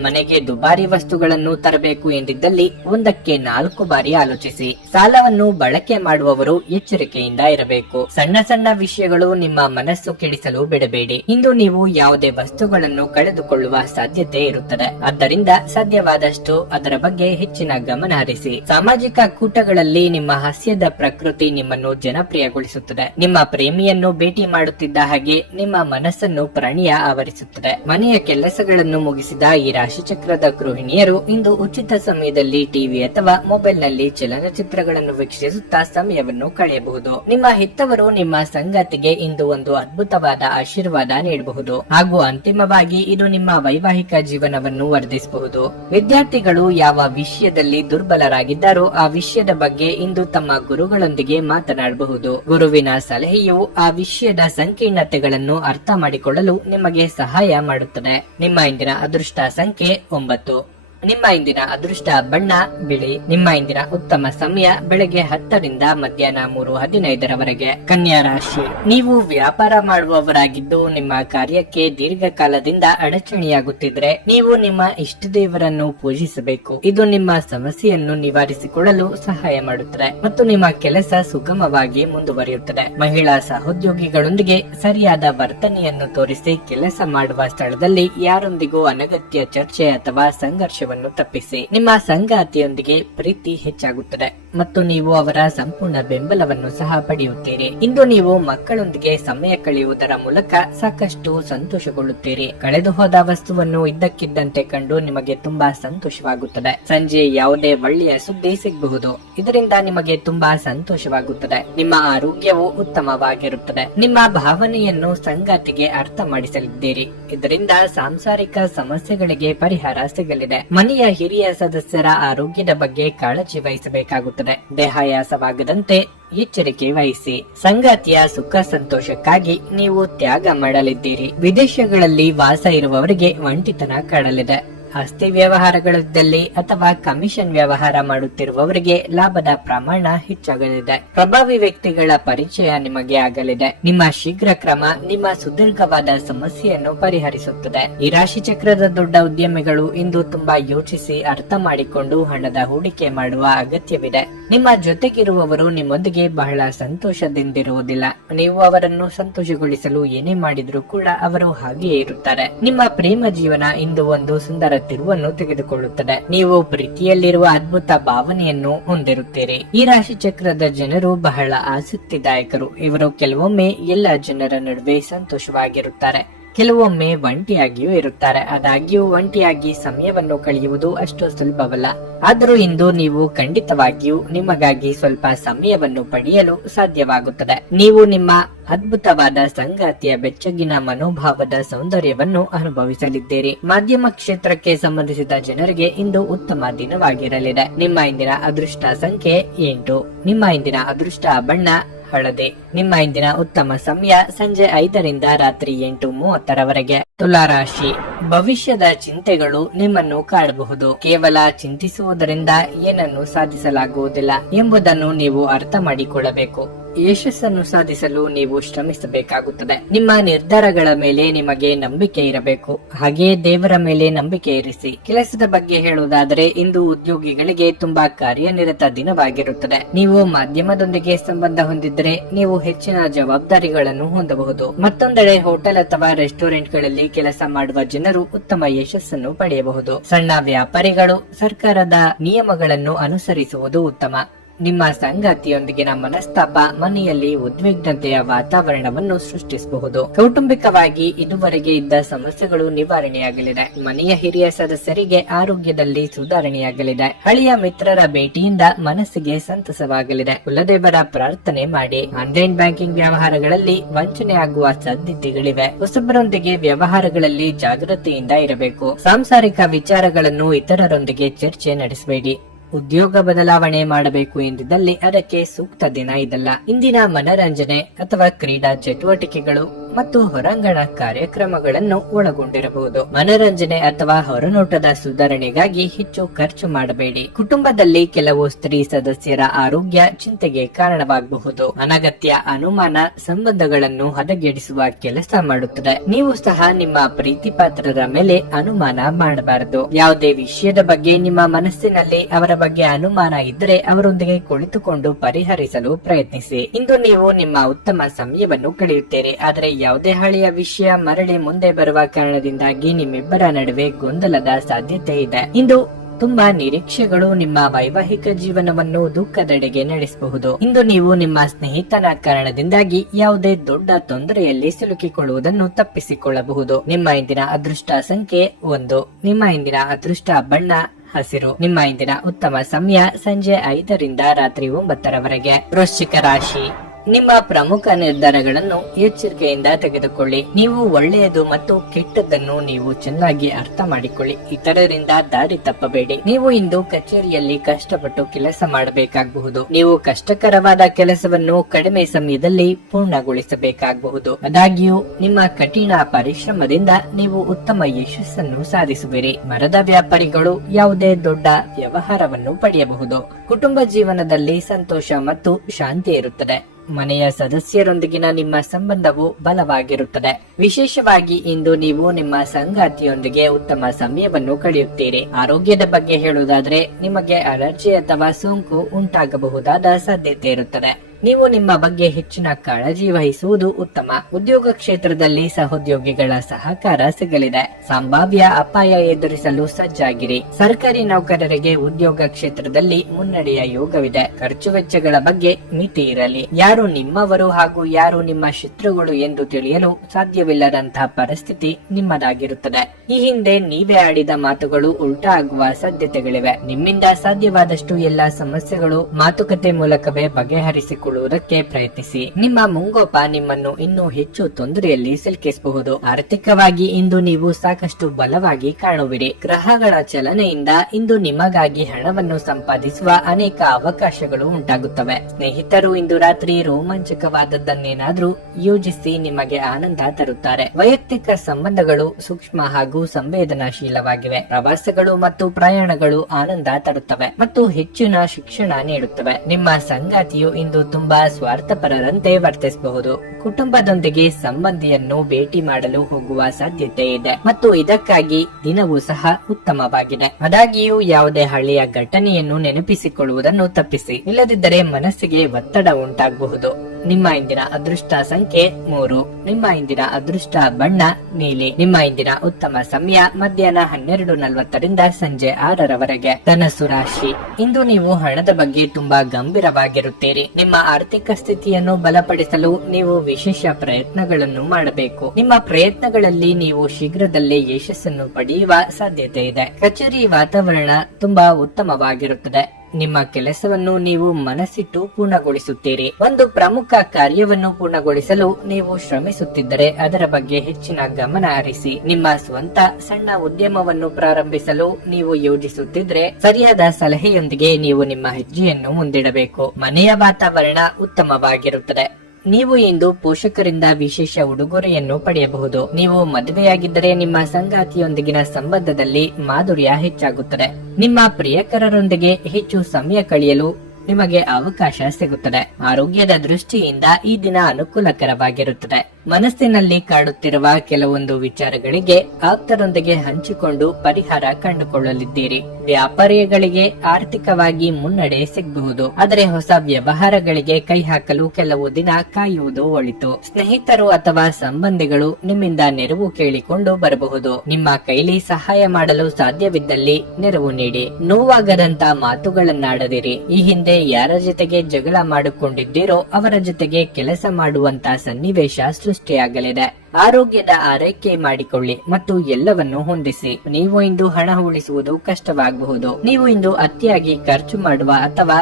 ಮನೆಗೆ ದುಬಾರಿ ವಸ್ತುಗಳನ್ನು ತರಬೇಕು ಎಂದಿದ್ದಲ್ಲಿ ಒಂದಕ್ಕೆ 4 ಬಾರಿ ಆಲೋಚಿಸಿ. ಸಾಲವನ್ನು ಬಳಕೆ ಮಾಡುವವರು ಎಚ್ಚರಿಕೆಯಿಂದ ಇರಬೇಕು. ಸಣ್ಣ ಸಣ್ಣ ವಿಷಯಗಳು ನಿಮ್ಮ ಮನಸ್ಸು ಕೆಡಿಸಲು ಬಿಡಬೇಡಿ. ಇಂದು ನೀವು ಯಾವುದೇ ವಸ್ತುಗಳನ್ನು ಕಳೆದುಕೊಳ್ಳುವ ಸಾಧ್ಯತೆ ಇರುತ್ತದೆ. ಆದ್ದರಿಂದ ಸಾಧ್ಯವಾದಷ್ಟು ಅದರ ಬಗ್ಗೆ ಹೆಚ್ಚಿನ ಗಮನ ಹರಿಸಿ. ಸಾಮಾಜಿಕ ಕೂಟಗಳಲ್ಲಿ ನಿಮ್ಮ ಹಾಸ್ಯದ ಪ್ರಕೃತಿ ನಿಮ್ಮನ್ನು ಜನಪ್ರಿಯಗೊಳಿಸುತ್ತದೆ. ನಿಮ್ಮ ಪ್ರೇಮಿಯನ್ನು ಭೇಟಿ ಮಾಡುತ್ತಿದ್ದ ಹಾಗೆ ನಿಮ್ಮ ಮನಸ್ಸನ್ನು ಪ್ರಾಣಿಯ ಆವರಿಸುತ್ತದೆ. ಮನೆಯ ಕೆಲಸಗಳನ್ನು ಮುಗಿಸಿದ ಈ ರಾಶಿಚಕ್ರದ ಗೃಹಿಣಿಯರು ಇಂದು ಉಚಿತ ಸಮಯದಲ್ಲಿ ಟಿವಿ ಅಥವಾ ಮೊಬೈಲ್ ನಲ್ಲಿ ಚಲನಚಿತ್ರಗಳನ್ನು ವೀಕ್ಷಿಸುತ್ತಾ ಸಮಯವನ್ನು ಕಳೆಯಬಹುದು. ನಿಮ್ಮ ಹೆತ್ತವರು ನಿಮ್ಮ ಸಂಗಾತಿಗೆ ಇಂದು ಒಂದು ಅದ್ಭುತವಾದ ಆಶೀರ್ವಾದ ನೀಡಬಹುದು ಹಾಗೂ ಅಂತಿಮವಾಗಿ ಇದು ನಿಮ್ಮ ವೈವಾಹಿಕ ಜೀವನವನ್ನು ವರ್ಧಿಸಬಹುದು. ವಿದ್ಯಾರ್ಥಿಗಳು ಯಾವ ವಿಷಯದಲ್ಲಿ ದುರ್ಬಲರಾಗಿದ್ದಾರೋ ಆ ವಿಷಯದ ಬಗ್ಗೆ ಇಂದು ತಮ್ಮ ಗುರುಗಳೊಂದಿಗೆ ಮಾತನಾಡಬಹುದು. ಗುರುವಿನ ಸಲಹೆಯು ಆ ವಿಷಯದ ಸಂಕೀರ್ಣತೆಗಳನ್ನು ಅರ್ಥ ಮಾಡಿಕೊಳ್ಳಲು ನಿಮಗೆ ಸಹಾಯ ಮಾಡುತ್ತದೆ. ನಿಮ್ಮ ಇಂದಿನ ಅದೃಷ್ಟ ಸಂಖ್ಯೆ 9. ನಿಮ್ಮ ಇಂದಿನ ಅದೃಷ್ಟ ಬಣ್ಣ ಬಿಳಿ. ನಿಮ್ಮ ಇಂದಿನ ಉತ್ತಮ ಸಮಯ ಬೆಳಗ್ಗೆ 10 ರಿಂದ ಮಧ್ಯಾಹ್ನ 3:15 ಕನ್ಯಾ ರಾಶಿ. ನೀವು ವ್ಯಾಪಾರ ಮಾಡುವವರಾಗಿದ್ದು ನಿಮ್ಮ ಕಾರ್ಯಕ್ಕೆ ದೀರ್ಘಕಾಲದಿಂದ ಅಡಚಣೆಯಾಗುತ್ತಿದ್ರೆ ನೀವು ನಿಮ್ಮ ಇಷ್ಟ ದೇವರನ್ನು ಪೂಜಿಸಬೇಕು. ಇದು ನಿಮ್ಮ ಸಮಸ್ಯೆಯನ್ನು ನಿವಾರಿಸಿಕೊಳ್ಳಲು ಸಹಾಯ ಮಾಡುತ್ತದೆ ಮತ್ತು ನಿಮ್ಮ ಕೆಲಸ ಸುಗಮವಾಗಿ ಮುಂದುವರಿಯುತ್ತದೆ. ಮಹಿಳಾ ಸಹೋದ್ಯೋಗಿಗಳೊಂದಿಗೆ ಸರಿಯಾದ ವರ್ತನೆಯನ್ನು ತೋರಿಸಿ ಕೆಲಸ ಮಾಡುವ ಸ್ಥಳದಲ್ಲಿ ಯಾರೊಂದಿಗೂ ಅನಗತ್ಯ ಚರ್ಚೆ ಅಥವಾ ಸಂಘರ್ಷ ತಪ್ಪಿಸಿ. ನಿಮ್ಮ ಸಂಗಾತಿಯೊಂದಿಗೆ ಪ್ರೀತಿ ಹೆಚ್ಚಾಗುತ್ತದೆ ಮತ್ತು ನೀವು ಅವರ ಸಂಪೂರ್ಣ ಬೆಂಬಲವನ್ನು ಸಹ ಪಡೆಯುತ್ತೀರಿ. ಇಂದು ನೀವು ಮಕ್ಕಳೊಂದಿಗೆ ಸಮಯ ಕಳೆಯುವುದರ ಮೂಲಕ ಸಾಕಷ್ಟು ಸಂತೋಷಗೊಳ್ಳುತ್ತೀರಿ. ಕಳೆದು ಹೋದ ವಸ್ತುವನ್ನು ಇದ್ದಕ್ಕಿದ್ದಂತೆ ಕಂಡು ನಿಮಗೆ ತುಂಬಾ ಸಂತೋಷವಾಗುತ್ತದೆ. ಸಂಜೆ ಯಾವುದೇ ಒಳ್ಳೆಯ ಸುದ್ದಿ ಸಿಗಬಹುದು. ಇದರಿಂದ ನಿಮಗೆ ತುಂಬಾ ಸಂತೋಷವಾಗುತ್ತದೆ. ನಿಮ್ಮ ಆರೋಗ್ಯವು ಉತ್ತಮವಾಗಿರುತ್ತದೆ. ನಿಮ್ಮ ಭಾವನೆಯನ್ನು ಸಂಗಾತಿಗೆ ಅರ್ಥ ಮಾಡಿಸಲಿದ್ದೀರಿ. ಇದರಿಂದ ಸಾಂಸಾರಿಕ ಸಮಸ್ಯೆಗಳಿಗೆ ಪರಿಹಾರ ಸಿಗಲಿದೆ. ಮನೆಯ ಹಿರಿಯ ಸದಸ್ಯರ ಆರೋಗ್ಯದ ಬಗ್ಗೆ ಕಾಳಜಿ ವಹಿಸಬೇಕಾಗುತ್ತದೆ. ದೇಹಾಯಾಸವಾಗದಂತೆ ಎಚ್ಚರಿಕೆ ವಹಿಸಿ. ಸಂಗಾತಿಯ ಸುಖ ಸಂತೋಷಕ್ಕಾಗಿ ನೀವು ತ್ಯಾಗ ಮಾಡಲಿದ್ದೀರಿ. ವಿದೇಶಗಳಲ್ಲಿ ವಾಸ ಇರುವವರಿಗೆ ಒಂಟಿತನ ಕಾಡಲಿದೆ. ಆಸ್ತಿ ವ್ಯವಹಾರಗಳಿದ್ದಲ್ಲಿ ಅಥವಾ ಕಮಿಷನ್ ವ್ಯವಹಾರ ಮಾಡುತ್ತಿರುವವರಿಗೆ ಲಾಭದ ಪ್ರಮಾಣ ಹೆಚ್ಚಾಗಲಿದೆ. ಪ್ರಭಾವಿ ವ್ಯಕ್ತಿಗಳ ಪರಿಚಯ ನಿಮಗೆ ಆಗಲಿದೆ. ನಿಮ್ಮ ಶೀಘ್ರ ಕ್ರಮ ನಿಮ್ಮ ಸುದೀರ್ಘವಾದ ಸಮಸ್ಯೆಯನ್ನು ಪರಿಹರಿಸುತ್ತದೆ. ಈ ರಾಶಿ ಚಕ್ರದ ದೊಡ್ಡ ಉದ್ಯಮಿಗಳು ಇಂದು ತುಂಬಾ ಯೋಚಿಸಿ ಅರ್ಥ ಮಾಡಿಕೊಂಡು ಹಣದ ಹೂಡಿಕೆ ಮಾಡುವ ಅಗತ್ಯವಿದೆ. ನಿಮ್ಮ ಜೊತೆಗಿರುವವರು ನಿಮ್ಮೊಂದಿಗೆ ಬಹಳ ಸಂತೋಷದಿಂದಿರುವುದಿಲ್ಲ. ನೀವು ಅವರನ್ನು ಸಂತೋಷಗೊಳಿಸಲು ಏನೇ ಮಾಡಿದ್ರೂ ಕೂಡ ಅವರು ಹಾಗೆಯೇ ಇರುತ್ತಾರೆ. ನಿಮ್ಮ ಪ್ರೇಮ ಜೀವನ ಇಂದು ಒಂದು ಸುಂದರ ತಿರುವನ್ನು ತೆಗೆದುಕೊಳ್ಳುತ್ತದೆ. ನೀವು ಪ್ರೀತಿಯಲ್ಲಿರುವ ಅದ್ಭುತ ಭಾವನೆಯನ್ನು ಹೊಂದಿರುತ್ತೀರಿ. ಈ ರಾಶಿ ಚಕ್ರದ ಜನರು ಬಹಳ ಆಸಕ್ತಿದಾಯಕರು. ಇವರು ಕೆಲವೊಮ್ಮೆ ಎಲ್ಲ ಜನರ ನಡುವೆ ಸಂತೋಷವಾಗಿರುತ್ತಾರೆ, ಕೆಲವೊಮ್ಮೆ ಒಂಟಿಯಾಗಿಯೂ ಇರುತ್ತಾರೆ. ಆದಾಗ್ಯೂ ಒಂಟಿಯಾಗಿ ಸಮಯವನ್ನು ಕಳೆಯುವುದು ಅಷ್ಟು ಸುಲಭವಲ್ಲ. ಆದರೂ ಇಂದು ನೀವು ಖಂಡಿತವಾಗಿಯೂ ನಿಮಗಾಗಿ ಸ್ವಲ್ಪ ಸಮಯವನ್ನು ಪಡೆಯಲು ಸಾಧ್ಯವಾಗುತ್ತದೆ. ನೀವು ನಿಮ್ಮ ಅದ್ಭುತವಾದ ಸಂಗಾತಿಯ ಬೆಚ್ಚಗಿನ ಮನೋಭಾವದ ಸೌಂದರ್ಯವನ್ನು ಅನುಭವಿಸಲಿದ್ದೀರಿ. ಮಾಧ್ಯಮ ಕ್ಷೇತ್ರಕ್ಕೆ ಸಂಬಂಧಿಸಿದ ಜನರಿಗೆ ಇಂದು ಉತ್ತಮ ದಿನವಾಗಿರಲಿದೆ. ನಿಮ್ಮ ಇಂದಿನ ಅದೃಷ್ಟ ಸಂಖ್ಯೆ 8. ನಿಮ್ಮ ಇಂದಿನ ಅದೃಷ್ಟ ಬಣ್ಣ ಹಳದಿ. ನಿಮ್ಮ ಇಂದಿನ ಉತ್ತಮ ಸಮಯ ಸಂಜೆ 5 ರಿಂದ ರಾತ್ರಿ 8:30 ತುಲಾರಾಶಿ. ಭವಿಷ್ಯದ ಚಿಂತೆಗಳು ನಿಮ್ಮನ್ನು ಕಾಡಬಹುದು. ಕೇವಲ ಚಿಂತಿಸುವುದರಿಂದ ಏನನ್ನು ಸಾಧಿಸಲಾಗುವುದಿಲ್ಲ ಎಂಬುದನ್ನು ನೀವು ಅರ್ಥ ಮಾಡಿಕೊಳ್ಳಬೇಕು. ಯಶಸ್ಸನ್ನು ಸಾಧಿಸಲು ನೀವು ಶ್ರಮಿಸಬೇಕಾಗುತ್ತದೆ. ನಿಮ್ಮ ನಿರ್ಧಾರಗಳ ಮೇಲೆ ನಿಮಗೆ ನಂಬಿಕೆ ಇರಬೇಕು. ಹಾಗೆಯೇ ದೇವರ ಮೇಲೆ ನಂಬಿಕೆ ಇರಿಸಿ. ಕೆಲಸದ ಬಗ್ಗೆ ಹೇಳುವುದಾದರೆ ಇಂದು ಉದ್ಯೋಗಿಗಳಿಗೆ ತುಂಬಾ ಕಾರ್ಯನಿರತ ದಿನವಾಗಿರುತ್ತದೆ. ನೀವು ಮಾಧ್ಯಮದೊಂದಿಗೆ ಸಂಬಂಧ ಹೊಂದಿದ್ದರೆ ನೀವು ಹೆಚ್ಚಿನ ಜವಾಬ್ದಾರಿಗಳನ್ನು ಹೊಂದಬಹುದು. ಮತ್ತೊಂದೆಡೆ ಹೋಟೆಲ್ ಅಥವಾ ರೆಸ್ಟೋರೆಂಟ್ಗಳಲ್ಲಿ ಕೆಲಸ ಮಾಡುವ ಜನರು ಉತ್ತಮ ಯಶಸ್ಸನ್ನು ಪಡೆಯಬಹುದು. ಸಣ್ಣ ವ್ಯಾಪಾರಿಗಳು ಸರ್ಕಾರದ ನಿಯಮಗಳನ್ನು ಅನುಸರಿಸುವುದು ಉತ್ತಮ. ನಿಮ್ಮ ಸಂಗಾತಿಯೊಂದಿಗಿನ ಮನಸ್ತಾಪ ಮನೆಯಲ್ಲಿ ಉದ್ವಿಗ್ನತೆಯ ವಾತಾವರಣವನ್ನು ಸೃಷ್ಟಿಸಬಹುದು. ಕೌಟುಂಬಿಕವಾಗಿ ಇದುವರೆಗೆ ಇದ್ದ ಸಮಸ್ಯೆಗಳು ನಿವಾರಣೆಯಾಗಲಿದೆ. ಮನೆಯ ಹಿರಿಯ ಸದಸ್ಯರಿಗೆ ಆರೋಗ್ಯದಲ್ಲಿ ಸುಧಾರಣೆಯಾಗಲಿದೆ. ಹಳೆಯ ಮಿತ್ರರ ಭೇಟಿಯಿಂದ ಮನಸ್ಸಿಗೆ ಸಂತಸವಾಗಲಿದೆ. ಕುಲದೇವರ ಪ್ರಾರ್ಥನೆ ಮಾಡಿ. ಆನ್ಲೈನ್ ಬ್ಯಾಂಕಿಂಗ್ ವ್ಯವಹಾರಗಳಲ್ಲಿ ವಂಚನೆ ಆಗುವ ಸಾಧ್ಯತೆಗಳಿವೆ. ಹೊಸಬರೊಂದಿಗೆ ವ್ಯವಹಾರಗಳಲ್ಲಿ ಜಾಗೃತಿಯಿಂದ ಇರಬೇಕು. ಸಾಂಸಾರಿಕ ವಿಚಾರಗಳನ್ನು ಇತರರೊಂದಿಗೆ ಚರ್ಚೆ ನಡೆಸಬೇಡಿ. ಉದ್ಯೋಗ ಬದಲಾವಣೆ ಮಾಡಬೇಕು ಎಂದಿದ್ದಲ್ಲಿ ಅದಕ್ಕೆ ಸೂಕ್ತ ದಿನ ಇದಲ್ಲ. ಇಂದಿನ ಮನರಂಜನೆ ಅಥವಾ ಕ್ರೀಡಾ ಚಟುವಟಿಕೆಗಳು ಮತ್ತು ಹೊರಾಂಗಣ ಕಾರ್ಯಕ್ರಮಗಳನ್ನು ಒಳಗೊಂಡಿರಬಹುದು. ಮನರಂಜನೆ ಅಥವಾ ಹೊರನೋಟದ ಸುಧಾರಣೆಗಾಗಿ ಹೆಚ್ಚು ಖರ್ಚು ಮಾಡಬೇಡಿ. ಕುಟುಂಬದಲ್ಲಿ ಕೆಲವು ಸ್ತ್ರೀ ಸದಸ್ಯರ ಆರೋಗ್ಯ ಚಿಂತೆಗೆ ಕಾರಣವಾಗಬಹುದು. ಅನಗತ್ಯ ಅನುಮಾನ ಸಂಬಂಧಗಳನ್ನು ಹದಗೆಡಿಸುವ ಕೆಲಸ ಮಾಡುತ್ತದೆ. ನೀವು ಸಹ ನಿಮ್ಮ ಪ್ರೀತಿ ಪಾತ್ರರ ಮೇಲೆ ಅನುಮಾನ ಮಾಡಬಾರದು. ಯಾವುದೇ ವಿಷಯದ ಬಗ್ಗೆ ನಿಮ್ಮ ಮನಸ್ಸಿನಲ್ಲಿ ಅವರ ಬಗ್ಗೆ ಅನುಮಾನ ಇದ್ದರೆ ಅವರೊಂದಿಗೆ ಕುಳಿತುಕೊಂಡು ಪರಿಹರಿಸಲು ಪ್ರಯತ್ನಿಸಿ. ಇಂದು ನೀವು ನಿಮ್ಮ ಉತ್ತಮ ಸಮಯವನ್ನು ಕಳೆಯುತ್ತೀರಿ. ಆದರೆ ಯಾವುದೇ ಹಳೆಯ ವಿಷಯ ಮರಳಿ ಮುಂದೆ ಬರುವ ಕಾರಣದಿಂದಾಗಿ ನಿಮ್ಮಿಬ್ಬರ ನಡುವೆ ಗೊಂದಲದ ಸಾಧ್ಯತೆ ಇದೆ. ಇಂದು ತುಂಬಾ ನಿರೀಕ್ಷೆಗಳು ನಿಮ್ಮ ವೈವಾಹಿಕ ಜೀವನವನ್ನು ದುಃಖದೆಡೆಗೆ ನಡೆಸಬಹುದು. ಇಂದು ನೀವು ನಿಮ್ಮ ಸ್ನೇಹಿತನ ಕಾರಣದಿಂದಾಗಿ ಯಾವುದೇ ದೊಡ್ಡ ತೊಂದರೆಯಲ್ಲಿ ಸಿಲುಕಿಕೊಳ್ಳುವುದನ್ನು ತಪ್ಪಿಸಿಕೊಳ್ಳಬಹುದು. ನಿಮ್ಮ ಇಂದಿನ ಅದೃಷ್ಟ ಸಂಖ್ಯೆ 1. ನಿಮ್ಮ ಇಂದಿನ ಅದೃಷ್ಟ ಬಣ್ಣ ಹಸಿರು. ನಿಮ್ಮ ಇಂದಿನ ಉತ್ತಮ ಸಮಯ ಸಂಜೆ 5 ರಿಂದ ರಾತ್ರಿ 9 ರವರೆಗೆ. ವೃಶ್ಚಿಕ ರಾಶಿ, ನಿಮ್ಮ ಪ್ರಮುಖ ನಿರ್ಧಾರಗಳನ್ನು ಎಚ್ಚರಿಕೆಯಿಂದ ತೆಗೆದುಕೊಳ್ಳಿ. ನೀವು ಒಳ್ಳೆಯದು ಮತ್ತು ಕೆಟ್ಟದ್ದನ್ನು ನೀವು ಚೆನ್ನಾಗಿ ಅರ್ಥ ಮಾಡಿಕೊಳ್ಳಿ. ಇತರರಿಂದ ದಾರಿ ತಪ್ಪಬೇಡಿ. ನೀವು ಇಂದು ಕಚೇರಿಯಲ್ಲಿ ಕಷ್ಟಪಟ್ಟು ಕೆಲಸ ಮಾಡಬೇಕಾಗಬಹುದು. ನೀವು ಕಷ್ಟಕರವಾದ ಕೆಲಸವನ್ನು ಕಡಿಮೆ ಸಮಯದಲ್ಲಿ ಪೂರ್ಣಗೊಳಿಸಬೇಕಾಗಬಹುದು. ಆದಾಗ್ಯೂ ನಿಮ್ಮ ಕಠಿಣ ಪರಿಶ್ರಮದಿಂದ ನೀವು ಉತ್ತಮ ಯಶಸ್ಸನ್ನು ಸಾಧಿಸುವಿರಿ. ಮರದ ವ್ಯಾಪಾರಿಗಳು ಯಾವುದೇ ದೊಡ್ಡ ವ್ಯವಹಾರವನ್ನು ಪಡೆಯಬಹುದು. ಕುಟುಂಬ ಜೀವನದಲ್ಲಿ ಸಂತೋಷ ಮತ್ತು ಶಾಂತಿ ಇರುತ್ತದೆ. ಮನೆಯ ಸದಸ್ಯರೊಂದಿಗಿನ ನಿಮ್ಮ ಸಂಬಂಧವು ಬಲವಾಗಿರುತ್ತದೆ. ವಿಶೇಷವಾಗಿ ಇಂದು ನೀವು ನಿಮ್ಮ ಸಂಗಾತಿಯೊಂದಿಗೆ ಉತ್ತಮ ಸಮಯವನ್ನು ಕಳೆಯುತ್ತೀರಿ. ಆರೋಗ್ಯದ ಬಗ್ಗೆ ಹೇಳುವುದಾದ್ರೆ ನಿಮಗೆ ಅಲರ್ಜಿ ಅಥವಾ ಸೋಂಕು ಉಂಟಾಗಬಹುದಾದ ಸಾಧ್ಯತೆ ಇರುತ್ತದೆ. ನೀವು ನಿಮ್ಮ ಬಗ್ಗೆ ಹೆಚ್ಚಿನ ಕಾಳಜಿ ವಹಿಸುವುದು ಉತ್ತಮ. ಉದ್ಯೋಗ ಕ್ಷೇತ್ರದಲ್ಲಿ ಸಹೋದ್ಯೋಗಿಗಳ ಸಹಕಾರ ಸಿಗಲಿದೆ. ಸಂಭಾವ್ಯ ಅಪಾಯ ಎದುರಿಸಲು ಸಜ್ಜಾಗಿರಿ. ಸರ್ಕಾರಿ ನೌಕರರಿಗೆ ಉದ್ಯೋಗ ಕ್ಷೇತ್ರದಲ್ಲಿ ಮುನ್ನಡೆಯ ಯೋಗವಿದೆ. ಖರ್ಚು ವೆಚ್ಚಗಳ ಬಗ್ಗೆ ಮಿತಿ ಇರಲಿ. ಯಾರು ನಿಮ್ಮವರು ಹಾಗೂ ಯಾರು ನಿಮ್ಮ ಶತ್ರುಗಳು ಎಂದು ತಿಳಿಯಲು ಸಾಧ್ಯವಿಲ್ಲದಂತಹ ಪರಿಸ್ಥಿತಿ ನಿಮ್ಮದಾಗಿರುತ್ತದೆ. ಈ ಹಿಂದೆ ನೀವೇ ಆಡಿದ ಮಾತುಗಳು ಉಲ್ಟಾ ಆಗುವ ಸಾಧ್ಯತೆಗಳಿವೆ. ನಿಮ್ಮಿಂದ ಸಾಧ್ಯವಾದಷ್ಟು ಎಲ್ಲಾ ಸಮಸ್ಯೆಗಳು ಮಾತುಕತೆ ಮೂಲಕವೇ ಬಗೆಹರಿಸಿಕೊಳ್ಳುವುದಕ್ಕೆ ಪ್ರಯತ್ನಿಸಿ. ನಿಮ್ಮ ಮುಂಗೋಪ ನಿಮ್ಮನ್ನು ಇನ್ನೂ ಹೆಚ್ಚು ತೊಂದರೆಯಲ್ಲಿ ಸಿಲುಕಿಸಬಹುದು. ಆರ್ಥಿಕವಾಗಿ ಇಂದು ನೀವು ಸಾಕಷ್ಟು ಬಲವಾಗಿ ಕಾಣುವಿರಿ. ಗ್ರಹಗಳ ಚಲನೆಯಿಂದ ಇಂದು ನಿಮಗಾಗಿ ಹಣವನ್ನು ಸಂಪಾದಿಸುವ ಅನೇಕ ಅವಕಾಶಗಳು ಉಂಟಾಗುತ್ತವೆ. ಸ್ನೇಹಿತರು ಇಂದು ರಾತ್ರಿ ರೋಮಾಂಚಕವಾದದ್ದನ್ನೇನಾದ್ರೂ ಯೋಜಿಸಿ ನಿಮಗೆ ಆನಂದ ತರುತ್ತಾರೆ. ವೈಯಕ್ತಿಕ ಸಂಬಂಧಗಳು ಸೂಕ್ಷ್ಮ ಹಾಗೂ ಸಂವೇದನಾಶೀಲವಾಗಿವೆ. ಪ್ರವಾಸಗಳು ಮತ್ತು ಪ್ರಯಾಣಗಳು ಆನಂದ ತರುತ್ತವೆ ಮತ್ತು ಹೆಚ್ಚಿನ ಶಿಕ್ಷಣ ನೀಡುತ್ತವೆ. ನಿಮ್ಮ ಸಂಗಾತಿಯು ಇಂದು ತುಂಬಾ ಸ್ವಾರ್ಥಪರರಂತೆ ವರ್ತಿಸಬಹುದು. ಕುಟುಂಬದೊಂದಿಗೆ ಸಂಬಂಧಿಯನ್ನು ಭೇಟಿ ಮಾಡಲು ಹೋಗುವ ಸಾಧ್ಯತೆ ಇದೆ ಮತ್ತು ಇದಕ್ಕಾಗಿ ದಿನವೂ ಸಹ ಉತ್ತಮವಾಗಿದೆ. ಆದಾಗ್ಯೂ ಯಾವುದೇ ಹಳೆಯ ಘಟನೆಯನ್ನು ನೆನಪಿಸಿಕೊಳ್ಳುವುದನ್ನು ತಪ್ಪಿಸಿ. ಇಲ್ಲದಿದ್ದರೆ ಮನಸ್ಸಿಗೆ ಒತ್ತಡ ಉಂಟಾಗಬಹುದು. ನಿಮ್ಮ ಇಂದಿನ ಅದೃಷ್ಟ ಸಂಖ್ಯೆ 3. ನಿಮ್ಮ ಇಂದಿನ ಅದೃಷ್ಟ ಬಣ್ಣ ನೀಲಿ. ನಿಮ್ಮ ಇಂದಿನ ಉತ್ತಮ ಸಮಯ ಮಧ್ಯಾಹ್ನ 12:40 ರಿಂದ ಸಂಜೆ 6 ರವರೆಗೆ. ಧನಸ್ಸು ರಾಶಿ, ಇಂದು ನೀವು ಹಣದ ಬಗ್ಗೆ ತುಂಬಾ ಗಂಭೀರವಾಗಿರುತ್ತೀರಿ. ನಿಮ್ಮ ಆರ್ಥಿಕ ಸ್ಥಿತಿಯನ್ನು ಬಲಪಡಿಸಲು ನೀವು ವಿಶೇಷ ಪ್ರಯತ್ನಗಳನ್ನು ಮಾಡಬೇಕು. ನಿಮ್ಮ ಪ್ರಯತ್ನಗಳಲ್ಲಿ ನೀವು ಶೀಘ್ರದಲ್ಲೇ ಯಶಸ್ಸನ್ನು ಪಡೆಯುವ ಸಾಧ್ಯತೆ ಇದೆ. ಕಚೇರಿ ವಾತಾವರಣ ತುಂಬಾ ಉತ್ತಮವಾಗಿರುತ್ತದೆ. ನಿಮ್ಮ ಕೆಲಸವನ್ನು ನೀವು ಮನಸ್ಸಿಟ್ಟು ಪೂರ್ಣಗೊಳಿಸುತ್ತೀರಿ. ಒಂದು ಪ್ರಮುಖ ಕಾರ್ಯವನ್ನು ಪೂರ್ಣಗೊಳಿಸಲು ನೀವು ಶ್ರಮಿಸುತ್ತಿದ್ದರೆ ಅದರ ಬಗ್ಗೆ ಹೆಚ್ಚಿನ ಗಮನ ಹರಿಸಿ. ನಿಮ್ಮ ಸ್ವಂತ ಸಣ್ಣ ಉದ್ಯಮವನ್ನು ಪ್ರಾರಂಭಿಸಲು ನೀವು ಯೋಜಿಸುತ್ತಿದ್ರೆ ಸರಿಯಾದ ಸಲಹೆಯೊಂದಿಗೆ ನೀವು ನಿಮ್ಮ ಹೆಜ್ಜೆಯನ್ನು ಮುಂದಿಡಬೇಕು. ಮನೆಯ ವಾತಾವರಣ ಉತ್ತಮವಾಗಿರುತ್ತದೆ. ನೀವು ಇಂದು ಪೋಷಕರಿಂದ ವಿಶೇಷ ಉಡುಗೊರೆಯನ್ನು ಪಡೆಯಬಹುದು. ನೀವು ಮದುವೆಯಾಗಿದ್ದರೆ ನಿಮ್ಮ ಸಂಗಾತಿಯೊಂದಿಗಿನ ಸಂಬಂಧದಲ್ಲಿ ಮಾಧುರ್ಯ ಹೆಚ್ಚಾಗುತ್ತದೆ. ನಿಮ್ಮ ಪ್ರಿಯಕರರೊಂದಿಗೆ ಹೆಚ್ಚು ಸಮಯ ಕಳೆಯಲು ನಿಮಗೆ ಅವಕಾಶ ಸಿಗುತ್ತದೆ. ಆರೋಗ್ಯದ ದೃಷ್ಟಿಯಿಂದ ಈ ದಿನ ಅನುಕೂಲಕರವಾಗಿರುತ್ತದೆ. ಮನಸ್ಸಿನಲ್ಲಿ ಕಾಡುತ್ತಿರುವ ಕೆಲವೊಂದು ವಿಚಾರಗಳಿಗೆ ಆಪ್ತರೊಂದಿಗೆ ಹಂಚಿಕೊಂಡು ಪರಿಹಾರ ಕಂಡುಕೊಳ್ಳಲಿದ್ದೀರಿ. ವ್ಯಾಪಾರಿಗಳಿಗೆ ಆರ್ಥಿಕವಾಗಿ ಮುನ್ನಡೆ ಸಿಗಬಹುದು, ಆದರೆ ಹೊಸ ವ್ಯವಹಾರಗಳಿಗೆ ಕೈ ಹಾಕಲು ಕೆಲವು ದಿನ ಕಾಯುವುದು ಒಳಿತು. ಸ್ನೇಹಿತರು ಅಥವಾ ಸಂಬಂಧಿಗಳು ನಿಮ್ಮಿಂದ ನೆರವು ಕೇಳಿಕೊಂಡು ಬರಬಹುದು. ನಿಮ್ಮ ಕೈಲಿ ಸಹಾಯ ಮಾಡಲು ಸಾಧ್ಯವಿದ್ದಲ್ಲಿ ನೆರವು ನೀಡಿ. ನೋವಾಗದಂತ ಮಾತುಗಳನ್ನಾಡದಿರಿ. ಈ ಹಿಂದೆ ಯಾರ ಜೊತೆಗೆ ಜಗಳ ಮಾಡಿಕೊಂಡಿದ್ದೀರೋ ಅವರ ಜೊತೆಗೆ ಕೆಲಸ ಮಾಡುವಂತ ಸನ್ನಿವೇಶ ಸೃಷ್ಟಿಯಾಗಲಿದೆ. ಆರೋಗ್ಯದ ಆರೈಕೆ ಮಾಡಿಕೊಳ್ಳಿ ಮತ್ತು ಎಲ್ಲವನ್ನು ಹೊಂದಿಸಿ. ನೀವು ಇಂದು ಹಣ ಉಳಿಸುವುದು ಕಷ್ಟವಾಗಬಹುದು. ನೀವು ಇಂದು ಅತಿಯಾಗಿ ಖರ್ಚು ಮಾಡುವ ಅಥವಾ